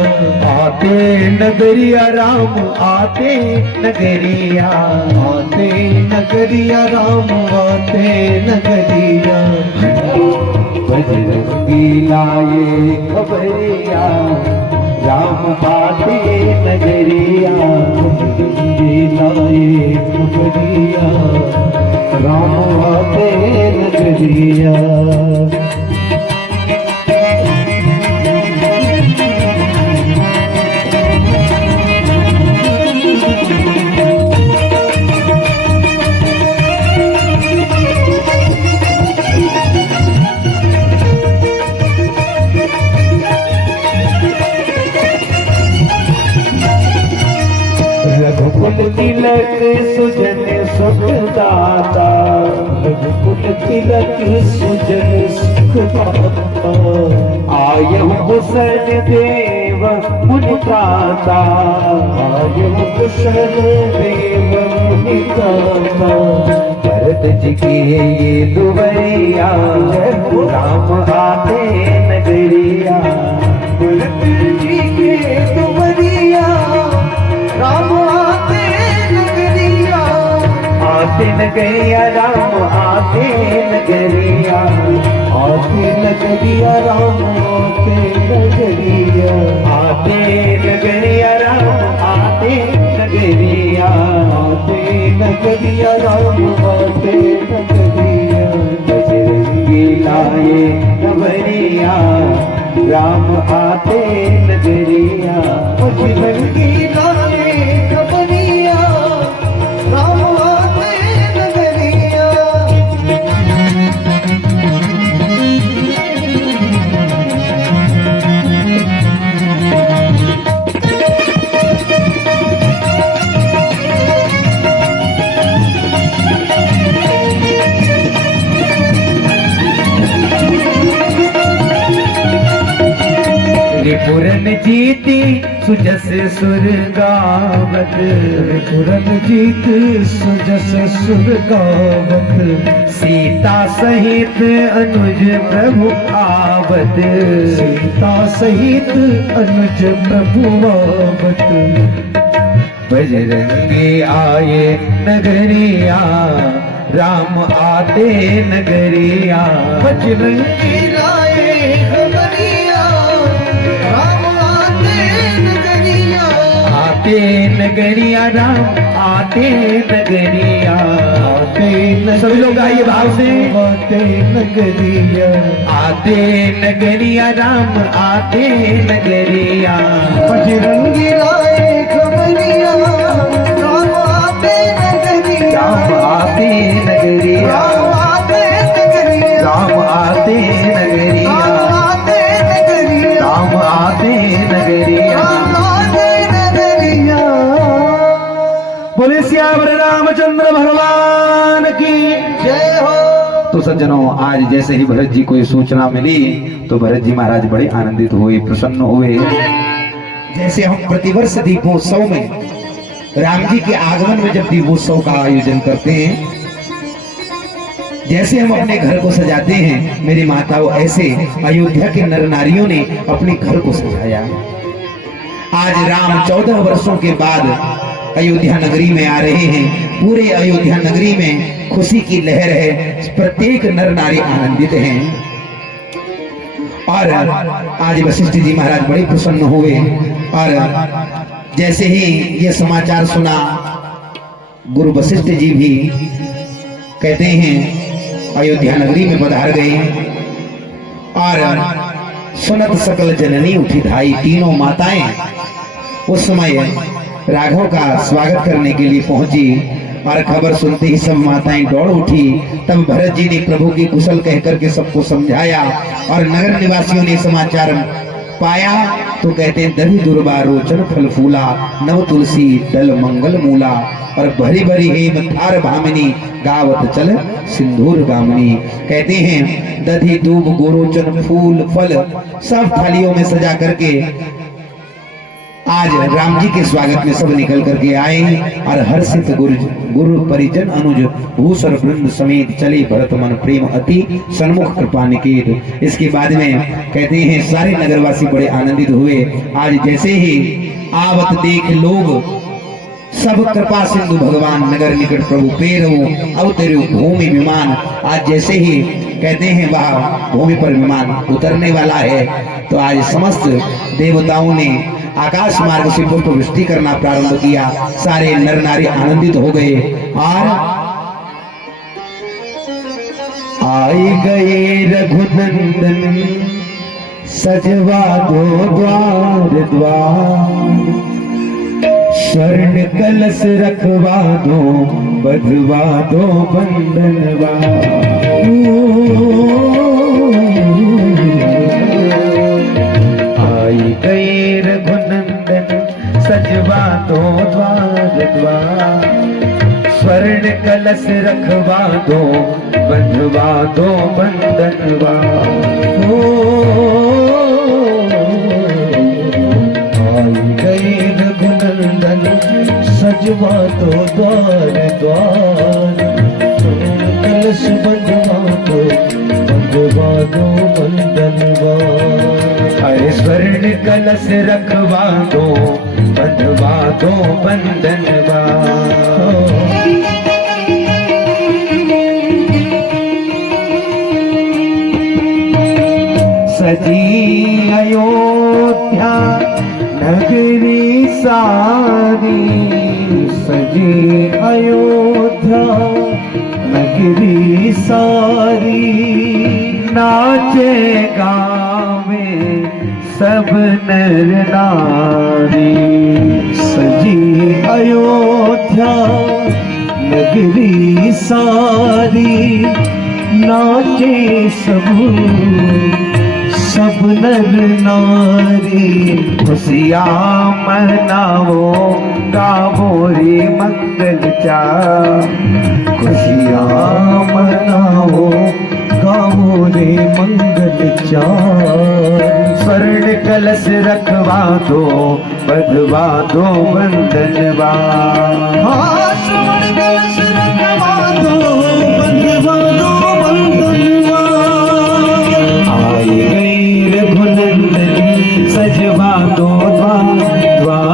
आते नगरिया, राम आते नगरिया, आते नगरिया, राम आते नगरिया। बजरंगी लाए खबरिया, राम आते नगरिया। बजरंगी लाए खबरिया, राम आते नगरिया। रघुकुल तिलक सुजन सुखदाता, रघुकुल तिलक सुजन सुखदाता। आयहु कुशल देव मुनि त्राता, आयहु कुशल देव मुनि त्राता। भरत जी की ये दुबरिया, राम आते नगरिया। भरत जी के दुबरिया, राम आते नगरिया। आते नगरिया, राम आते नगरिया, आते नगरिया, राम आते नगरिया। आते नगरिया, राम आते नगरिया, आते नगरिया, राम आते नगरिया। बजरंगी लाए खबरिया, राम आते नगरिया। बजरंगी लाए खबरिया, राम आते नगरिया। पुरन जीती सुजस सुर गावत, पुरन जीत सुजस सुर गावत। सीता सहित अनुज प्रभु आवत, सीता सहित अनुज प्रभु आवत। बजरंगी आए नगरिया, राम आते नगरिया। बजरंगी लाए खबरिया, राम आते नगरिया। आते नगरिया, राम आते नगरिया, आते नगरिया। सभी लोग आइए भाव से। आते नगरिया, आते नगरिया, राम आते नगरिया। बजरंगी लाए खबरिया, राम आते नगरिया, राम आते नगरिया, राम आते नगरिया, राम आते नगरिया, राम आते नगरिया, राम आते नगरिया, राम आते नगरिया। बोले श्याम रामचंद्र भगवान की जय हो। तो सज्जनों, आज जैसे ही भरत जी को ये सूचना मिली तो भरत जी महाराज बड़े आनंदित हुए, प्रसन्न हुए। जैसे हम प्रतिवर्ष दीपोत्सव में, राम जी के आगमन में जब दीपोत्सव का आयोजन करते हैं, जैसे हम अपने घर को सजाते हैं, मेरी माताओं ऐसे अयोध्या के नर नारियों ने अपने घर को सजाया। आज राम 14 वर्षों के बाद अयोध्या नगरी में आ रहे हैं। पूरे अयोध्या नगरी में खुशी की लहर है, प्रत्येक नर नारी आनंदित हैं। और आज वशिष्ठ जी महाराज बड़े प्रसन्न हुए और जैसे ही ये समाचार सुना, गुरु वशिष्ठ जी भी कहते हैं अयोध्या नगरी में पधार गए और सुनत सकल जननी उठी धाई। तीनों माताएं उस समय राघव का स्वागत करने के लिए पहुंची और खबर सुनते ही सब माताएं दौड़ उठी। तब भरत जी ने प्रभु की कुशल कहकर के सबको समझाया और नगर निवासियों ने समाचार पाया तो कहते हैं दधि दुर्बा रोचन फल फूला, नव तुलसी दल मंगल मूला, और भरी भरी हेम थार भामिनी गावत चल सिंदूर गामनी। कहते हैं दधि दूब गोरोचन फूल फल सब थालियों में सजा करके आज राम जी के स्वागत में सब निकल करके आए और हर्षित गुरु परिजन अनुज भूषण वृंद समेत चले भरत मन प्रेम अति सन्मुख कृपा निकेत। इसके बाद में कहते हैं सारे नगरवासी बड़े आनंदित हुए। आज जैसे ही आवत देख लोग सब कृपा सिंधु भगवान नगर निकट प्रभु पेरो अवतरो भूमि विमान। आज जैसे ही कहते हैं वह भूमि पर विमान उतरने वाला है तो आज समस्त देवताओं ने आकाश मार्ग से पुष्प वृष्टि करना प्रारंभ किया। सारे नर नारी आनंदित हो गए और आई गए रघुनंदन सजवा दो द्वार द्वार, स्वर्ण कलश रखवा दो बधवा दो बंधनवा। आई गए रघुनंदन सजवा दो द्वार द्वार, स्वर्ण कलश रखवा दो बंधवा दो बंधनवा। आई गए रघुनंदन सजवा दो द्वार द्वार, स्वर्ण कलश बंधवा दो बंधनवा। अरे स्वर्ण कलश रखवा दो बंधवा दो बंधनवा। सजी अयोध्या नगरी सारी, सजी अयोध्या नगरी सारी, नाचे गावे सब नर नारी। सजी अयोध्या नगरी सारी, नाचे सब नर नारी। खुशियाँ मनाओ गावो रे मंगल चार, खुशियाँ मनाओ गावो रे मंगल चार। स्वर्ण कलश रखवा दो बधवा दो बंधनवा। स्वर्ण कलश रखवा दो बधवा दो बंधनवा। आई गई रघुनंदनी सजवा दो द्वार,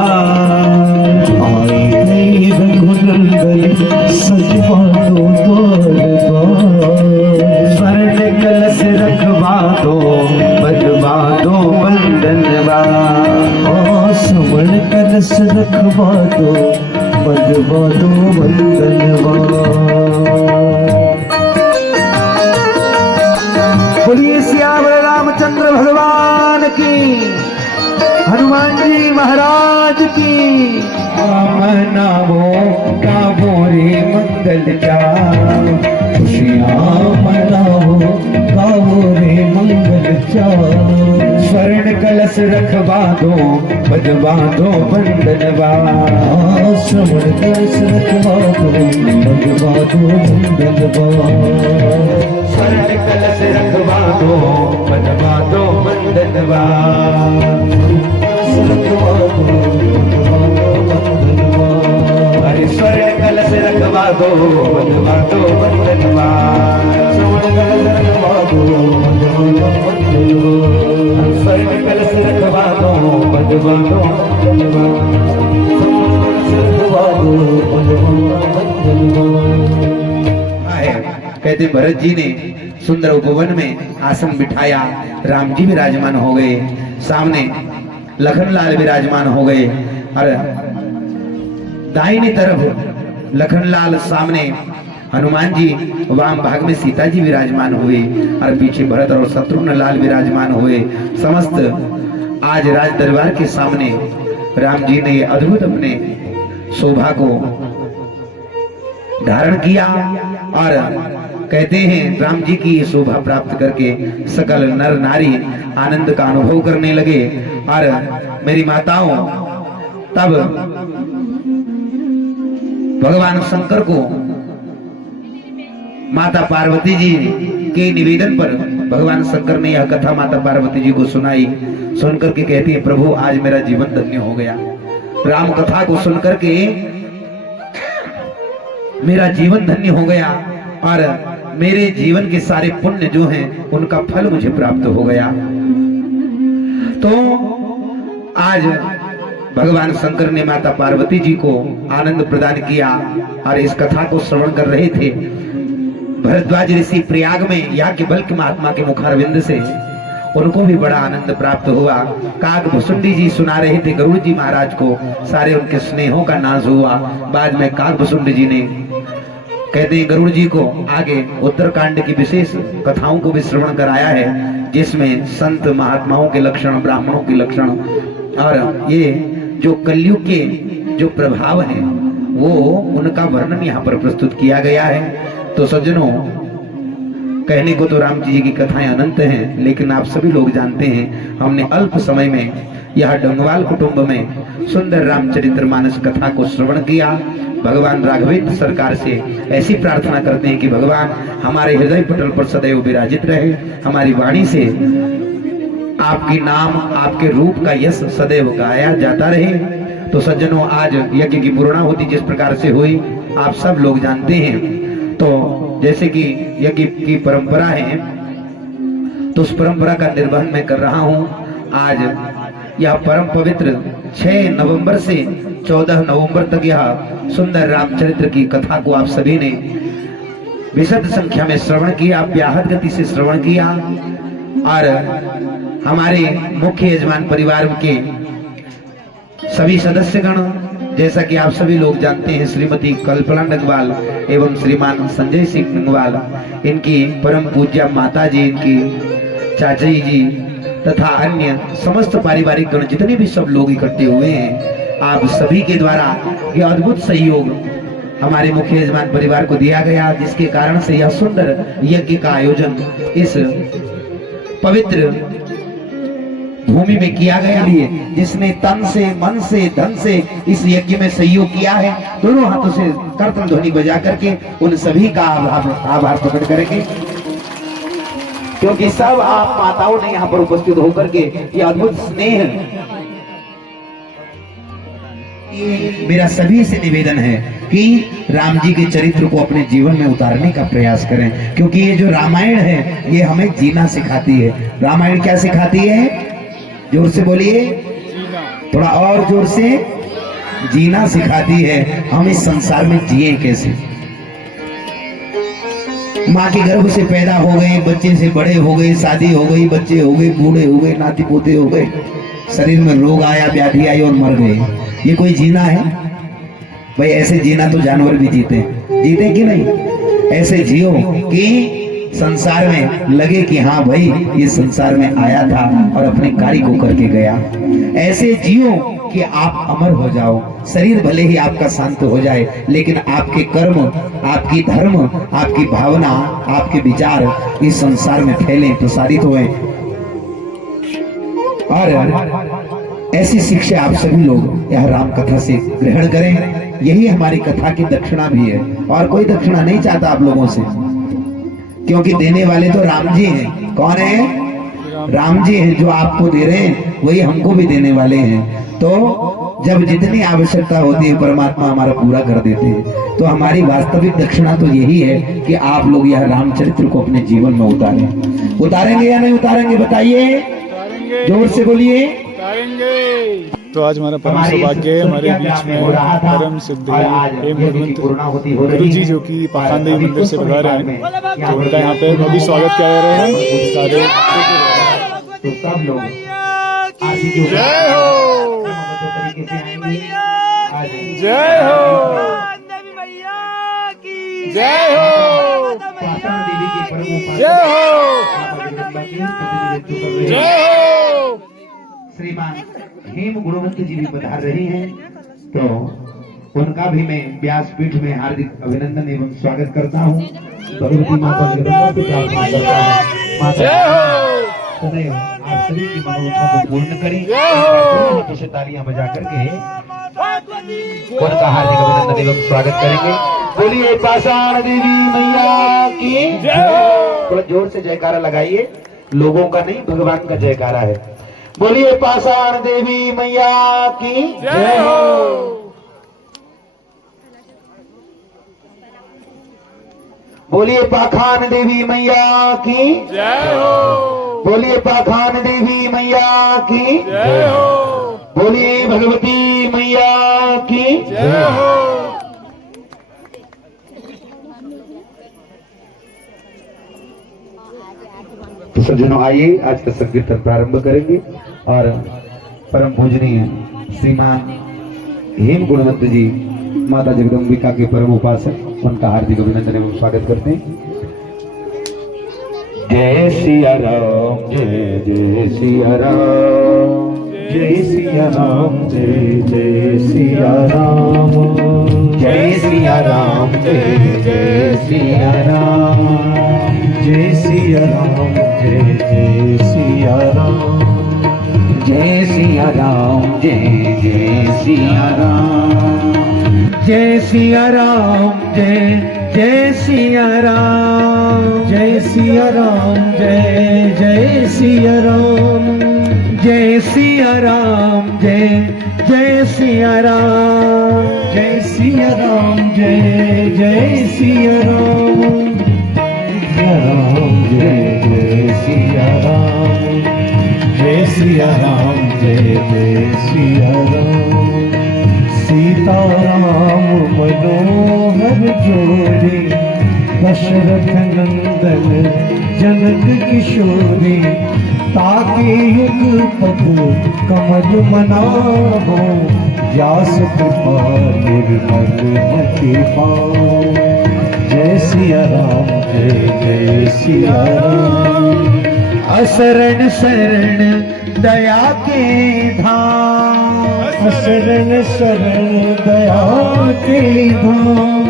आई गई रघुनंदनी सजवा दो द्वार। स्वर्ण कलश रखवा दो बधवा दो बंधनवा। स्वर्ण कलश रखवा दो बधवा दो बंधनवा। बोलिए श्याम रामचंद्र भगवान की, हनुमान जी महाराज की। मनावो गावो रे मंगल चार, खुशियाँ मनावो गावो रे मंगल चार। स्वर्ण कलश रखवा दो बधवा दो बंधनवा। स्वर्ण कलश रखवा दो बधवा दो बंधनवा। स्वर्ण कलश रखवा दो बधवा दो बंधनवा। अरे स्वर्ण कलश रखवा दो बधवा दो बंधनवा। स्वर्ण कलश रखवा दो बधवा दो बंधनवा। स्वर्ण कलश रखवा दो बधवा दो बंधनवा। कहते भरत जी ने सुंदर उपवन में आसन बिठाया। राम जी विराजमान हो गए, सामने लखनलाल विराजमान हो गए और दाहिनी तरफ लखनलाल सामने हनुमान जी वाम भाग में सीता जी विराजमान हुए और पीछे भरत और शत्रुघ्न लाल विराजमान हुए। समस्त आज राज दरबार के सामने राम जी ने अद्भुत अपने शोभा को धारण किया और कहते हैं राम जी की ये शोभा प्राप्त करके सकल नर नारी आनंद का अनुभव करने लगे। और मेरी माताओं, तब भगवान शंकर को माता पार्वती जी के निवेदन पर भगवान शंकर ने यह कथा माता पार्वती जी को सुनाई। सुनकर के कहती है, प्रभु आज मेरा जीवन धन्य हो गया। राम कथा को सुनकर के मेरा जीवन धन्य हो गया और मेरे जीवन के सारे पुण्य जो हैं उनका फल मुझे प्राप्त हो गया। तो आज भगवान शंकर ने माता पार्वती जी को आनंद प्रदान किया और इस कथा को श्रवण कर रहे थे। भरद्वाज ऋषि प्रयाग में याज्ञवल्क्य महात्मा के मुखारविंद से उनको भी बड़ा आनंद प्राप्त हुआ। काक भुसुंडी जी सुना रहे थे गरुड़ जी महाराज को, सारे उनके स्नेहों का नाश हुआ। बाद में काक भुसुंडी जी ने कहते हैं गरुड़ जी को आगे उत्तरकांड की विशेष कथाओं को भी श्रवण कराया है, जिसमें संत महात्माओं के लक्षण, ब्राह्मणों के लक्षण और ये जो कलयुग के जो प्रभाव हैं वो उनका वर्णन यहाँ पर प्रस्तुत किया गया है। तो सज्जनों, कहने को तो राम जी की कथाएं अनंत हैं, लेकिन आप सभी लोग जानते हैं हमने अल्प समय में यह डोंगवाल कुटुंब में सुंदर रामचरित्र मानस कथा को श्रवण किया। भगवान राघवेंद्र सरकार से ऐसी प्रार्थना करते हैं कि भगवान हमारे हृदय पटल पर सदैव विराजित रहे, हमारी वाणी से आपकी नाम, आपके रूप का यश सदैव गाया जाता रहे। तो सज्जनों, आज यज्ञ की पूर्णाहुति जिस प्रकार से हुई आप सब लोग जानते हैं। तो जैसे कि यज्ञ की परंपरा है, तो उस परंपरा का निर्वहन मैं कर रहा हूं। आज यह परम पवित्र 6 नवंबर से 14 नवंबर तक यह सुंदर रामचरित्र की कथा को आप सभी ने विशद संख्या में श्रवण किया, व्याहत गति से श्रवण किया। और हमारे मुख्य यजमान परिवार के सभी सदस्यगण, जैसा कि आप सभी लोग जानते हैं, श्रीमती कल्पना डंगवाल एवं श्रीमान संजय सिंह डंगवाल, इनकी परम पूज्य माता जी, इनकी चाची जी तथा अन्य समस्त पारिवारिक गण जितने भी सब लोग इकट्ठे हुए हैं, आप सभी के द्वारा यह अद्भुत सहयोग हमारे मुख्य यजमान परिवार को दिया गया, जिसके कारण से यह सुंदर यज्ञ का आयोजन इस पवित्र भूमि में किया गया है। जिसने तन से, मन से, धन से इस यज्ञ में सहयोग किया है, दोनों हाथों से कीर्तन ध्वनि बजा करके उन सभी का आभार प्रकट करेंगे, क्योंकि सब आप माताओं ने यहाँ पर उपस्थित होकर के ये अद्भुत स्नेह। मेरा सभी से निवेदन है कि राम जी के चरित्र को अपने जीवन में उतारने का प्रयास करें, क्योंकि ये जो रामायण है ये हमें जीना सिखाती है। रामायण क्या सिखाती है? जोर से बोलिए, थोड़ा और जोर से। जीना सिखाती है। हम इस संसार में जिए कैसे। माँ के गर्भ से पैदा हो गए, बच्चे से बड़े हो गए, शादी हो गई, बच्चे हो गए, बूढ़े हो गए, नाती पोते हो गए, शरीर में रोग आया, व्याधि आई और मर गए। ये कोई जीना है? भाई ऐसे जीना तो जानवर भी जीते कि नहीं? ऐसे जियो कि संसार में लगे कि हाँ भाई ये संसार में आया था और अपने कार्य को करके गया। ऐसे जियो कि आप अमर हो जाओ। शरीर भले ही आपका शांत हो जाए, लेकिन आपके कर्म, आपकी धर्म, आपकी भावना, आपके विचार इस संसार में फैले, प्रसारित हुए। और ऐसी शिक्षा आप सभी लोग यह राम कथा से ग्रहण करें। यही हमारी कथा की दक्षिणा भी है, और कोई दक्षिणा नहीं चाहता आप लोगों से, क्योंकि देने वाले तो राम जी हैं। कौन है? राम जी हैं। जो आपको दे रहे हैं वही हमको भी देने वाले हैं। तो जब जितनी आवश्यकता होती है परमात्मा हमारा पूरा कर देते हैं। तो हमारी वास्तविक दक्षिणा तो यही है कि आप लोग यह रामचरित्र को अपने जीवन में उतारें। उतारेंगे या नहीं उतारेंगे बताइए? जोर से बोलिए। तो आज हमारा परम सौभाग्य है, हमारे बीच में परम सिद्ध एवं भगवंत गुरु जी जो कि पाखंडी मंदिर से बता रहे हैं, तो उनका यहाँ पे भव्य स्वागत किया जा रहा है। सारे सब लोग जय हो, जय हो, जय हो पाषाण देवी की परम उपासक जय हो माता जगदम्बा के प्रतिनिधित्व कर रहे जय हो श्रीमान हेम गुणवंत जी भी पधार रहे हैं, तो उनका भी मैं व्यासपीठ में हार्दिक अभिनंदन एवं स्वागत करता हूँ। भगवती माता जगदम्बा से प्रार्थना करता हूँ, माता जय हो सदैव आप सभी की मनोरथों को पूर्ण करें। जय हो हाथों से तालियां बजा करके उनका हार्दिक अभिनंदन एवं स्वागत करेंगे। बोलिए पाषाण देवी मैया की जय हो थोड़ा जोर से जयकारा लगाइए, लोगों का नहीं भगवान का जयकारा है। बोलिए पाषाण देवी मैया की जय हो बोलिए पाखान देवी मैया की जय हो बोलिए पाखान देवी मैया की जय हो बोलिए भगवती मैया की जय हो तो सज्जनों आइए आज का संकीर्तन प्रारंभ करेंगे और परम पूजनीय श्रीमान हेम गुणवंत जी माता जगदम्बिका के परम उपासक उनका हार्दिक अभिनंदन एवं स्वागत करते हैं। जय सिया राम जय जय सिया राम जय सिया राम जय जय सिया राम जय सिया राम जय जय सिया राम जय सिया राम जय जय सिया राम जय सिया राम जय जय सिया राम जय सिया राम जय सिया राम जय सिया राम जय सिया राम जय सिया राम जय सिया राम जय सिया राम जय सिया राम जय सिया राम जय सिया राम जय सिया राम सीताराम मनोहर जोड़ी दशरथ नंदन जनक किशोरी ताकि युग पद कमल मनाहो व्यास कृपा निर्मल मति पाओ जय सिया राम जय सिया राम असरण शरण दया के धाम असरण शरण दया के धाम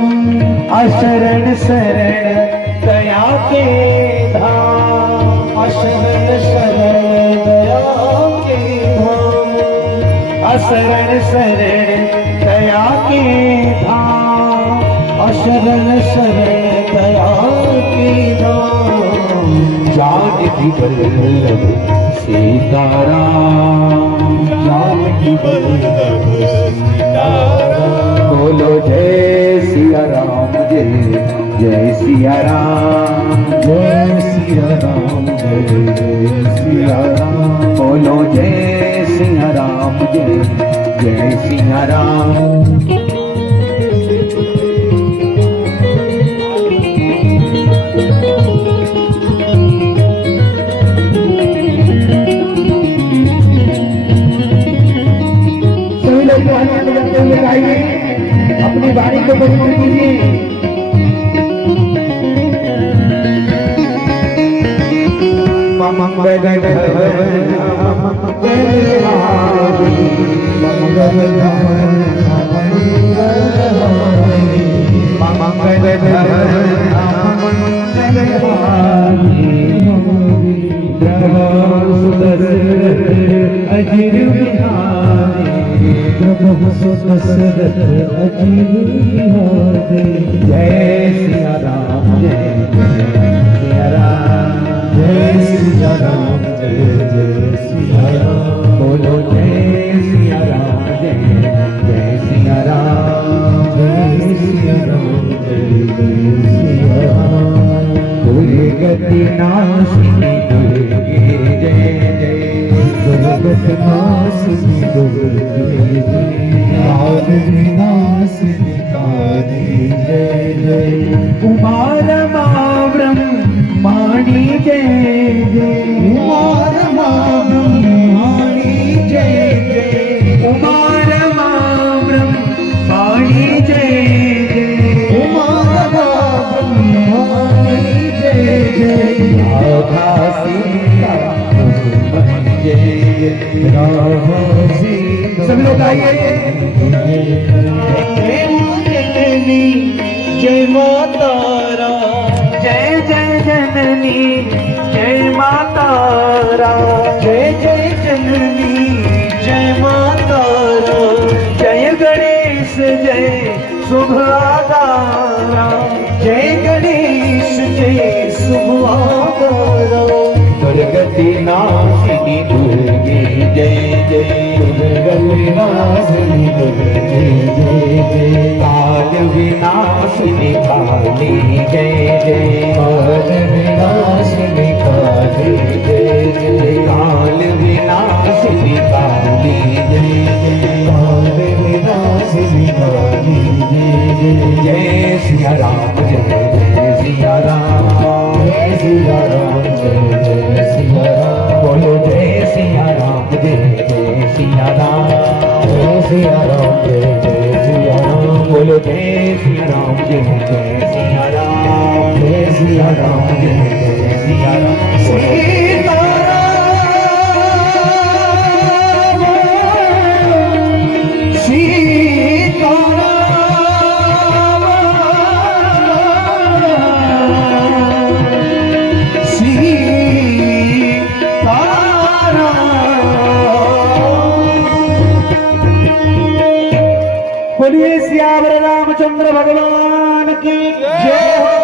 असरण शरण दया के धाम असरण शरण दया के धाम असरण शरण दया के धाम असरण शरण दया के धाम जानकी वल्लभ सीताराम जानकी वल्लभ सीताराम बोलो जय सिया राम जय सिया राम जय सिया राम जय सिया राम बोलो जय सिया राम जय सिया राम अपनी वाणी को मजबूत कीजिए। मंगल अजीर जय सिया राम जय सिया राम जय सिया राम जय सिया राम बोलो जय सिया राम जय सिया राम जय सिया राम जय सिया राम बोले गति नाशिनी दुर्गे जय जय दुर्गत नाशिनी दुर्गे जय विनाशिनी काली जय जय कुमार माव्रम माणी जय जय कुमार माव्रम माणी जय जय कुमार माव्रम माणी जय जय कुमार जय राधा सीता जय राधा सीता। सब लोग आइए। जय माता राम, जय जय जननी जय माता राम, जय जय जननी जय माता राम, जय गणेश जय शुभ आधारा, जय गणेश जय शुभ आधारा, दुर्गति नाशिनी दुर्गे जय जय, दुर्गति नाशिनी दुर्गे जय जय, काल विनाशिनी काली जय जय, काल विनाशिनी काली जय जय, काल विनाशिनी काली जय जय, काल विनाशिनी काली जय जय, जय सिया राम जय जय सिया राम, जय सिया राम जय जय सिया राम, बोलो जय सिया राम जय जय सिया राम, जय सिया राम जय जय सिया राम, बोलो जय सिया राम जय जय सिया राम, जय सिया राम जय जय सिया राम, सीता राम सीता बोलिए सियावर रामचंद्र भगवान की जय हो,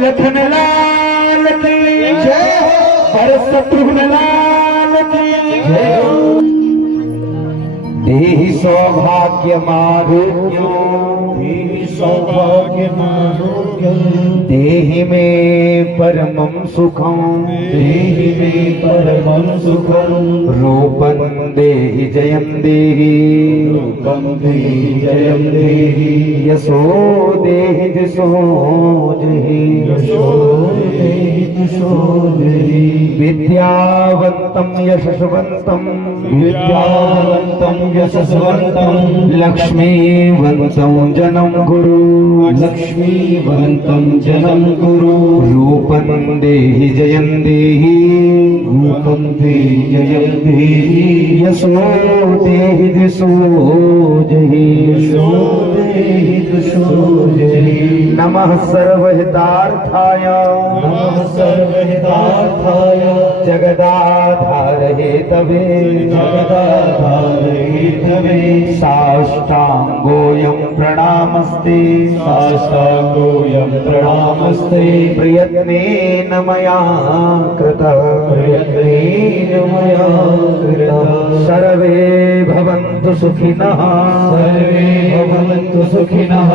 लखन लाल की जय हो, भरत शत्रुघ्न लाल की जय हो। देहि सौभाग्य मारुत्यो, देहि सौभाग्य मारुत्यो, देहि में परमं सुखं, देहि में परमं सुखं, रूपं देहि जयं देहि, रूपं देहि जयं देहि, यशो देहि दिशो जहि, यशो देहि दिशो जहि, विद्यावन्तं यशस्वन्तं, विद्यावन्तं यशस्वन्तं, लक्ष्मीवन्तं जनं गुरु, लक्ष्मीवन्तं जनं गुरु, रूपं देहि जयं देहि, रूपं देहि जयं देहि, यशो देहि दिशो जहि, यशो देहि दिशो जहि, नमः सर्वहितार्थाय, नमः सर्वहितार्थाय, जगदाधार हेतवे, जगदाधार हेतवे, साष्टांगोऽयं प्रणामस्ते, साष्टांगोऽयं प्रणामस्ते, प्रयत्नेन मया कृतः, प्रयत्नेन मया कृतः, सर्वे भवन्तु सुखिनः, सर्वे भवन्तु सुखिनः,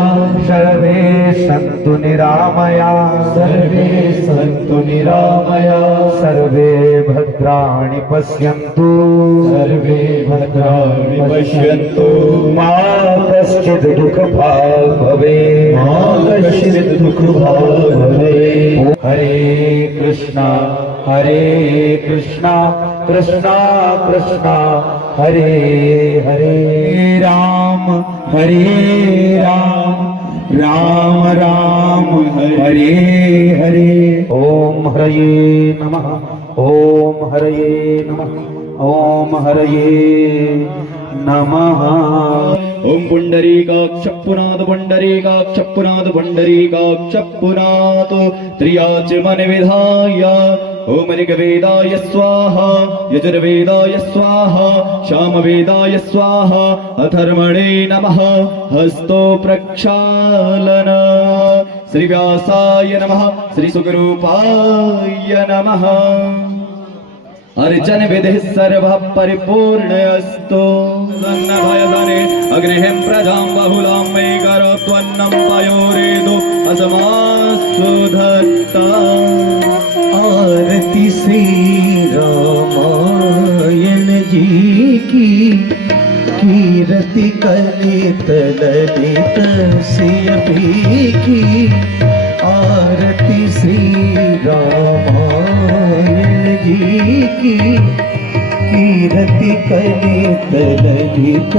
सर्वे सन्तु निरामया, सर्वे सन्तु निरामया, सर्वे भद्राणि पश्यन्तु, सर्वे भद्राणि पश्यन्तु, मा कश्चित् दुःखभाग् भवेत्, मा कश्चित् दुःखभाग् भवेत्। हरे कृष्णा कृष्णा कृष्णा हरे हरे, राम हरे राम, राम राम हरे हरे। ओम हरये नमः, ओम हरये नमः, ओम हरये नमः। ओम पुंडरीकाक्ष पुनाद पुंडरीकाक्ष पुनाद पुंडरीकाक्ष पुनाद, त्रियाचमन विधाय ओम ऋग्वेदाय स्वाहा, यजुर्वेदाय स्वाहा, सामवेदाय स्वाहा, अथर्वणे नमः, हस्तो प्रक्षालन, श्री व्यासाय नमः, श्री सुखरूपाय नमः। अर्चन विधि सर्व परिपूर्णस्तु, सन्नभयधने अग्निहिं प्रजां बहुलां मयि करोत्वन्नं पयोरेदो असमासु धत्ता। आरती श्री रामायण जी की, कीर्ति कलित ललित सियपी की, आरती श्री रामायण जी की, कीर्ति कलित ललित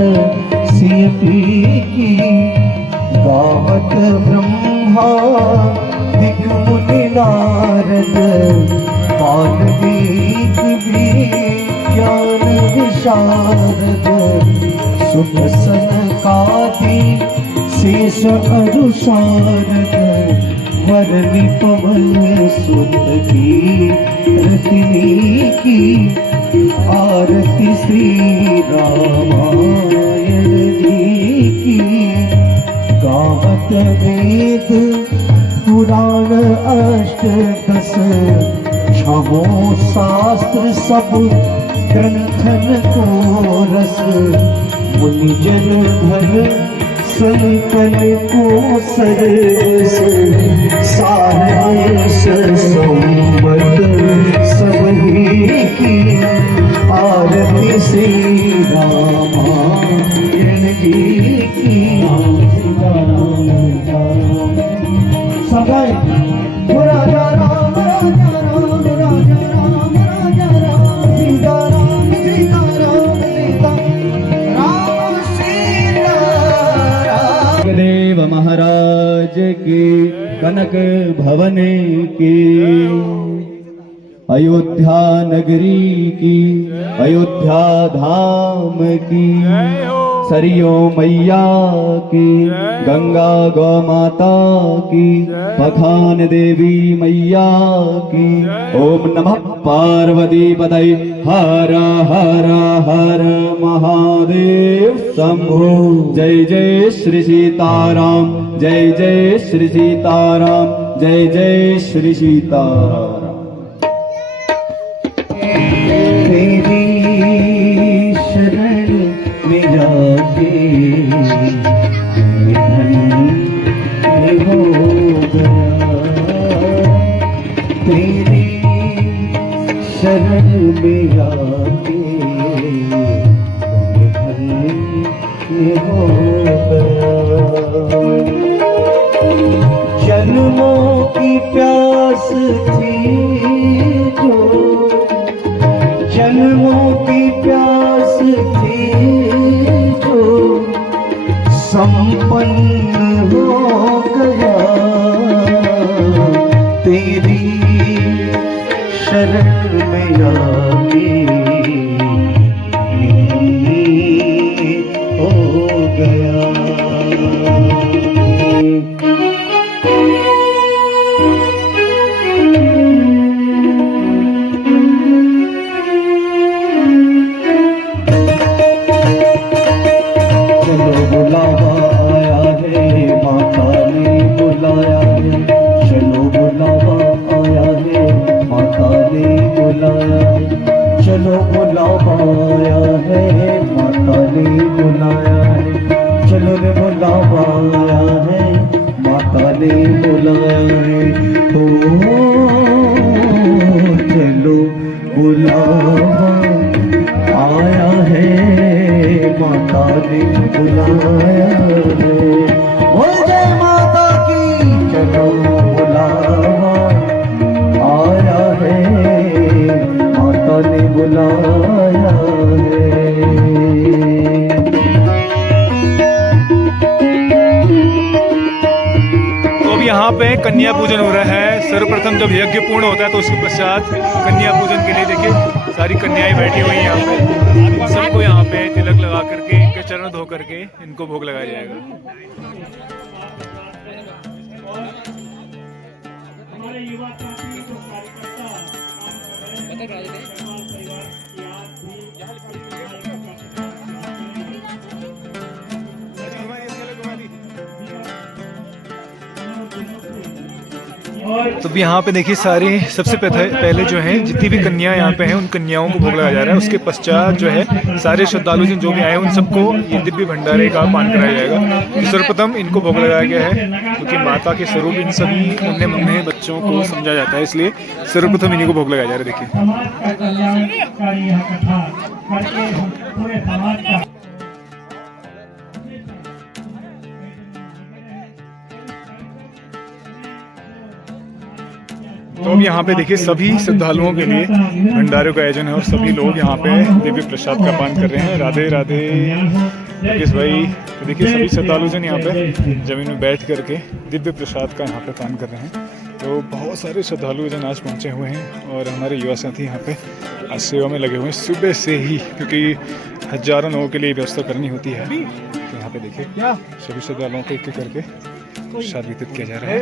सियपी की, गावत ब्रह्मा दिक मुनि नारद वाल्मीकि भी ज्ञान विशारद सुख सनकादि शेष अनुसारद वरनि पवन सुत की रत्नी की आरती श्री रामायण जी की गावत वेद पुराण अष्ट दस छहो शास्त्र सब ग्रंथन को रस मुनिजन धन संकल को सरस सारस संवत सबही की आरती श्री रामायण जी की सगाई राजा राम राजा राम राजा राम राजा राम सीता राम सीता राम सीता राम सीता राम देव महाराज की कनक भवन की अयोध्या नगरी की अयोध्या धाम की सरयू मैया की गंगा गौ माता की पखान देवी मैया की ओम नमः पार्वती पतये हर हर हर महादेव शंभो जय जय श्री सीताराम जय जय श्री सीताराम जय जय श्री सीताराम तेरी शरण में जाके धन्य हो गया तेरी शरण में जाके धन्य हो गया जन्मों की प्यास थी जो जन्मों की प्यास थी जो संपन्न हो गया तेरी शरण में आके हो गया बुलावा आया है माता ने बुलाया है चलो बुलावा आया है माता ने बुलाया है चलो बुलावा आया है माता ने बुलाया है चलो रे बुलावा आया है माता ने बुलाया है ओ चलो बुलावा आया है माता ने बुलाया है बोल जय माता की चलो बुलावा आया है माता ने बुलाया है तो अब यहाँ पे कन्या पूजन हो रहा है। सर्वप्रथम जब यज्ञ पूर्ण होता है तो उसके पश्चात कन्या पूजन के लिए देखिए सारी कन्याएं बैठी हुई हैं यहाँ पे। सबको यहाँ पे तिलक लगा करके इनके चरण धो करके इनको भोग लगाया जाएगा। हमारे युवा साथी जो कार्यकर्ता काम कर रहे हैं परिवार की याद भी तो अब यहाँ पे देखिए सारे सबसे पहले जो है जितनी भी कन्या यहाँ पे हैं उन कन्याओं को भोग लगाया जा रहा है। उसके पश्चात जो है सारे श्रद्धालु जो भी आए हैं उन सबको ये दिव्य भंडारे का पान कराया जाएगा। तो सर्वप्रथम इनको भोग लगाया गया है क्योंकि माता के स्वरूप इन सभी नन्हे मुन्ने बच्चों को समझा जाता है, इसलिए सर्वप्रथम इन्हीं को भोग लगाया जा रहा है। देखिए समाज का कल्याणकारी यह कथा करके हम पूरे समाज का तो अब यहाँ पे देखिए सभी श्रद्धालुओं के लिए भंडारे का आयोजन है और सभी लोग यहाँ पे दिव्य प्रसाद का पान कर रहे हैं। राधे राधे योगेश भाई। तो देखिए सभी श्रद्धालु जन यहाँ पे जमीन में बैठ करके दिव्य प्रसाद का यहाँ पे पान कर रहे हैं। तो बहुत सारे श्रद्धालु जन आज पहुँचे हुए हैं और हमारे युवा साथी यहाँ पे आज सेवा में लगे हुए हैं सुबह से ही, क्योंकि हजारों लोगों के लिए व्यवस्था करनी होती है। तो यहाँ पे देखिए सभी श्रद्धालुओं को एक एक करके प्रसाद वितरित किया जा रहा है।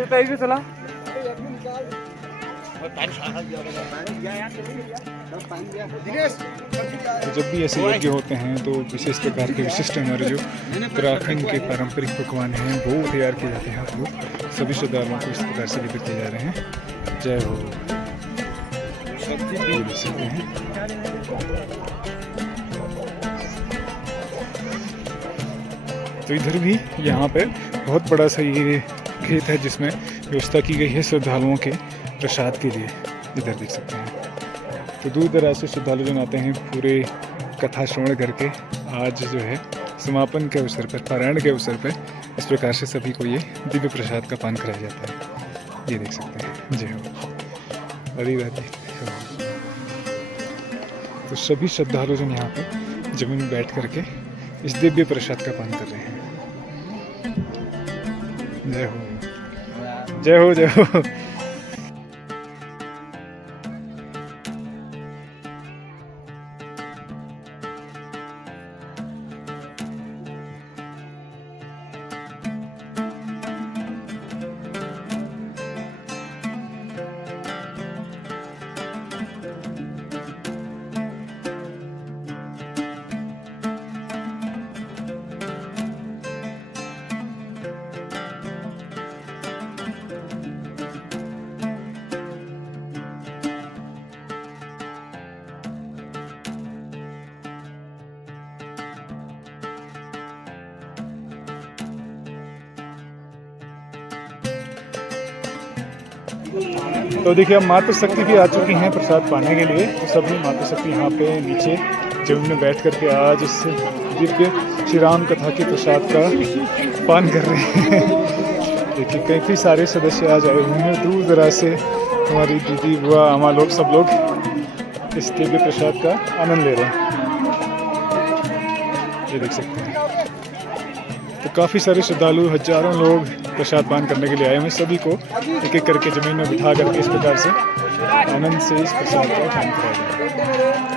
तो जब भी ऐसे यज्ञ होते हैं तो विशेष प्रकार के विशिष्ट हमारे जो उत्तराखंड के पारंपरिक पकवान हैं वो तैयार किए जाते हैं। वो सभी श्रद्धालुओं को इस प्रकार से वितरित किए जा रहे हैं। जय हो। ये देख सकते हैं। तो इधर भी यहाँ पे बहुत बड़ा सा ये खेत है जिसमें व्यवस्था की गई है श्रद्धालुओं के प्रसाद के लिए। इधर देख सकते हैं। तो दूर दराज से श्रद्धालु जन आते हैं पूरे कथा श्रवण करके। आज जो है समापन के अवसर पर, पारायण के अवसर पर इस प्रकार से सभी को ये दिव्य प्रसाद का पान कराया जाता है। ये देख सकते हैं। जय हो। राधे राधे। तो सभी श्रद्धालु जन यहाँ पे जमीन में बैठ करके इस दिव्य प्रसाद का पान कर रहे हैं। जय हो। जय हो। जय हो। तो देखिए अब मातृ शक्ति भी आ चुकी हैं प्रसाद पाने के लिए। तो सभी मातृ शक्ति यहाँ पे नीचे जमीन में बैठ करके आज इस दिव्य श्री राम कथा के प्रसाद का पान कर रहे हैं। देखिए काफ़ी सारे सदस्य आज आए हुए हैं दूर दराज से। हमारी दीदी बुआ अम्मा लोग सब लोग इस दिव्य प्रसाद का आनंद ले रहे हैं। ये देख सकते हैं। तो काफ़ी सारे श्रद्धालु, हजारों लोग प्रसाद पान करने के लिए आए हुए। सभी को एक एक करके जमीन में बिठा करके इस प्रकार से आनंद से इस प्रसाद का पान कराया जाए।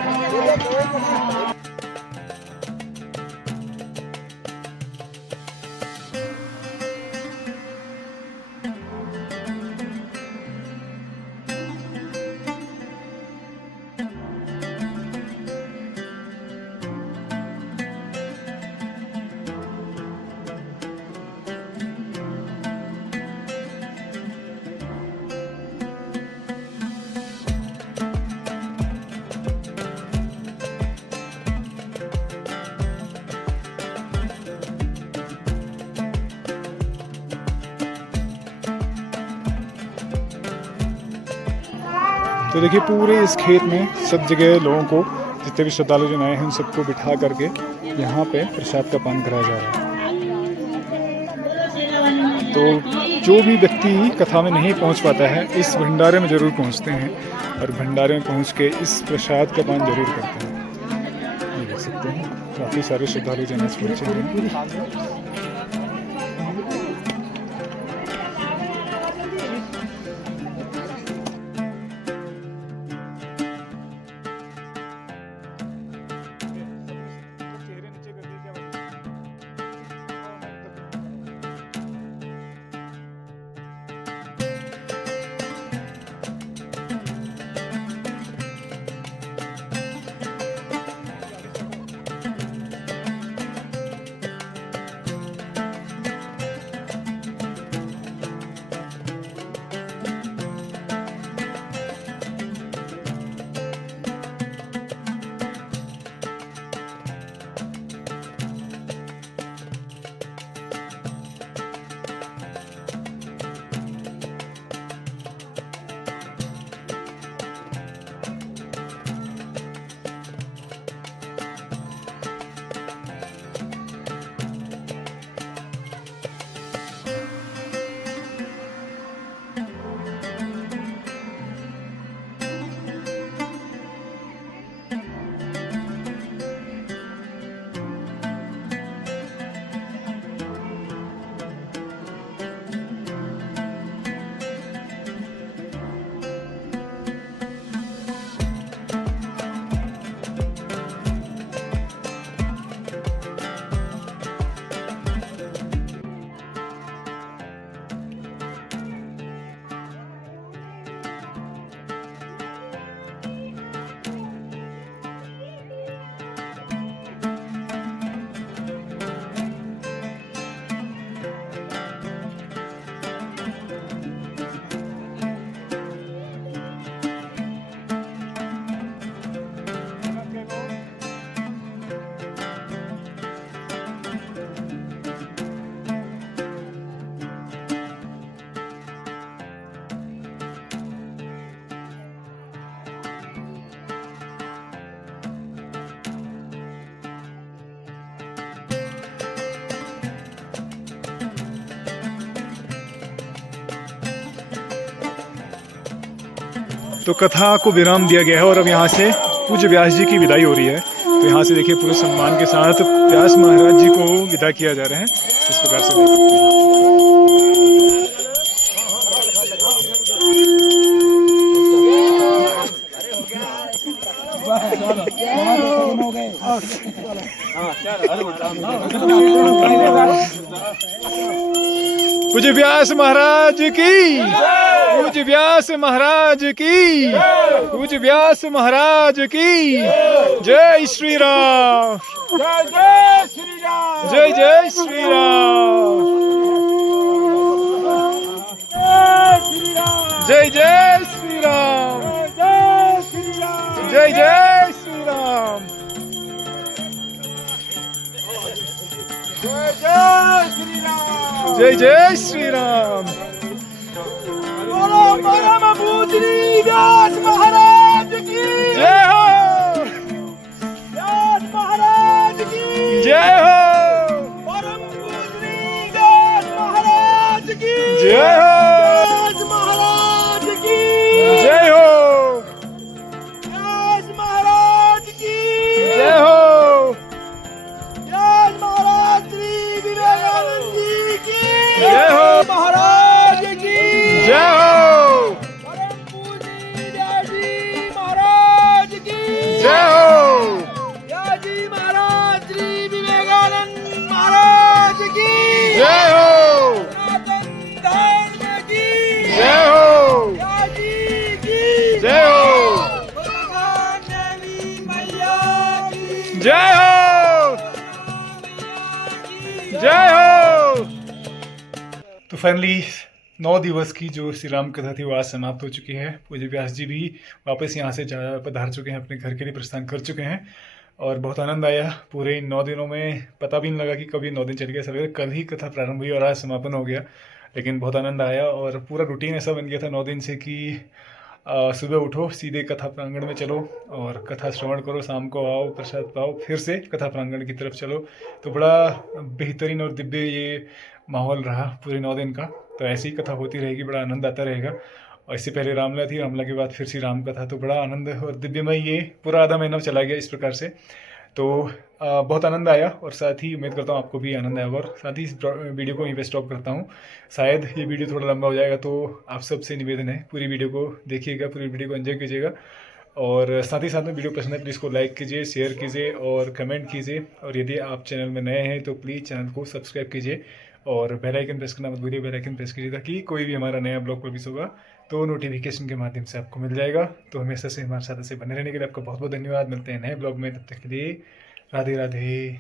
तो देखिए पूरे इस खेत में सब जगह लोगों को, जितने भी श्रद्धालु जन आए हैं उन सबको बिठा करके यहाँ पे प्रसाद का पान कराया जा रहा है। तो जो भी व्यक्ति कथा में नहीं पहुँच पाता है इस भंडारे में ज़रूर पहुँचते हैं और भंडारे में पहुँच के इस प्रसाद का पान जरूर करते हैं। ये देख सकते हैं काफ़ी सारे श्रद्धालु जन आज पहुँचे हैं। तो कथा को विराम दिया गया है और अब यहाँ से पूज्य व्यास जी की विदाई हो रही है। तो यहाँ से देखिए पूरे सम्मान के साथ व्यास महाराज जी को विदा किया जा रहा है। इस प्रकार से देख सकते हैं। पूज्य व्यास महाराज की, पूज्य व्यास महाराज की, पूज्य व्यास महाराज की जय श्री राम, जय जय श्री राम, जय जय श्री राम, जय जय श्री राम, जय जय श्री राम। बोलो परम पूजनी व्यास महाराज की जय हो, व्यास महाराज की जय हो, परम पूजनी व्यास महाराज की जय हो, व्यास महाराज की जय हो, व्यास महाराज की जय हो, व्यास महाराज श्री विवेकानंद जी की जय हो, महाराज की जय हो, परम पूजनी व्यास जी महाराज की जय हो, व्यास जी महाराज श्री विवेकानंद महाराज की जय हो, सनातन धर्म की जय हो, व्यास जी की जय हो, भगवान देवी मैया की जय हो, जय हो। तो फाइनली 9 दिवस की जो श्री राम कथा थी वो आज समाप्त हो चुकी है। पूज्य व्यास जी भी वापस यहाँ से पधार चुके हैं, अपने घर के लिए प्रस्थान कर चुके हैं और बहुत आनंद आया। पूरे इन 9 दिनों में पता भी नहीं लगा कि कभी 9 दिन चल गया। सब कल ही कथा प्रारंभ हुई और आज समापन हो गया, लेकिन बहुत आनंद आया और पूरा रूटीन ऐसा बन गया था 9 दिन से कि सुबह उठो, सीधे कथा प्रांगण में चलो और कथा श्रवण करो, शाम को आओ, प्रसाद पाओ, फिर से कथा प्रांगण की तरफ चलो। तो बड़ा बेहतरीन और दिव्य ये माहौल रहा पूरे 9 दिन का। तो ऐसी ही कथा होती रहेगी, बड़ा आनंद आता रहेगा। और इससे पहले रामलीला थी, रामलीला के बाद फिर श्री राम कथा, तो बड़ा आनंद और दिव्यमय ये पूरा आधा महीना चला गया इस प्रकार से। तो बहुत आनंद आया और साथ ही उम्मीद करता हूँ आपको भी आनंद आएगा। और साथ ही इस वीडियो को यहीं पे स्टॉप करता हूँ, शायद ये वीडियो थोड़ा लंबा हो जाएगा, तो आप सबसे निवेदन है पूरी वीडियो को देखिएगा, पूरी वीडियो को एंजॉय कीजिएगा। और साथ ही साथ में वीडियो पसंद है प्लीज़ को लाइक कीजिए, शेयर कीजिए और कमेंट कीजिए। और यदि आप चैनल में नए हैं तो प्लीज़ चैनल को सब्सक्राइब कीजिए और बेल आइकन प्रेस करना मत भूलिए। बेल आइकन प्रेस कीजिए ताकि कोई भी हमारा नया ब्लॉग पब्लिश होगा तो नोटिफिकेशन के माध्यम से आपको मिल जाएगा। तो हमेशा से हमारे साथ ऐसे बने रहने के लिए आपका बहुत बहुत धन्यवाद। मिलते हैं नए ब्लॉग में, तब तक के लिए राधे राधे।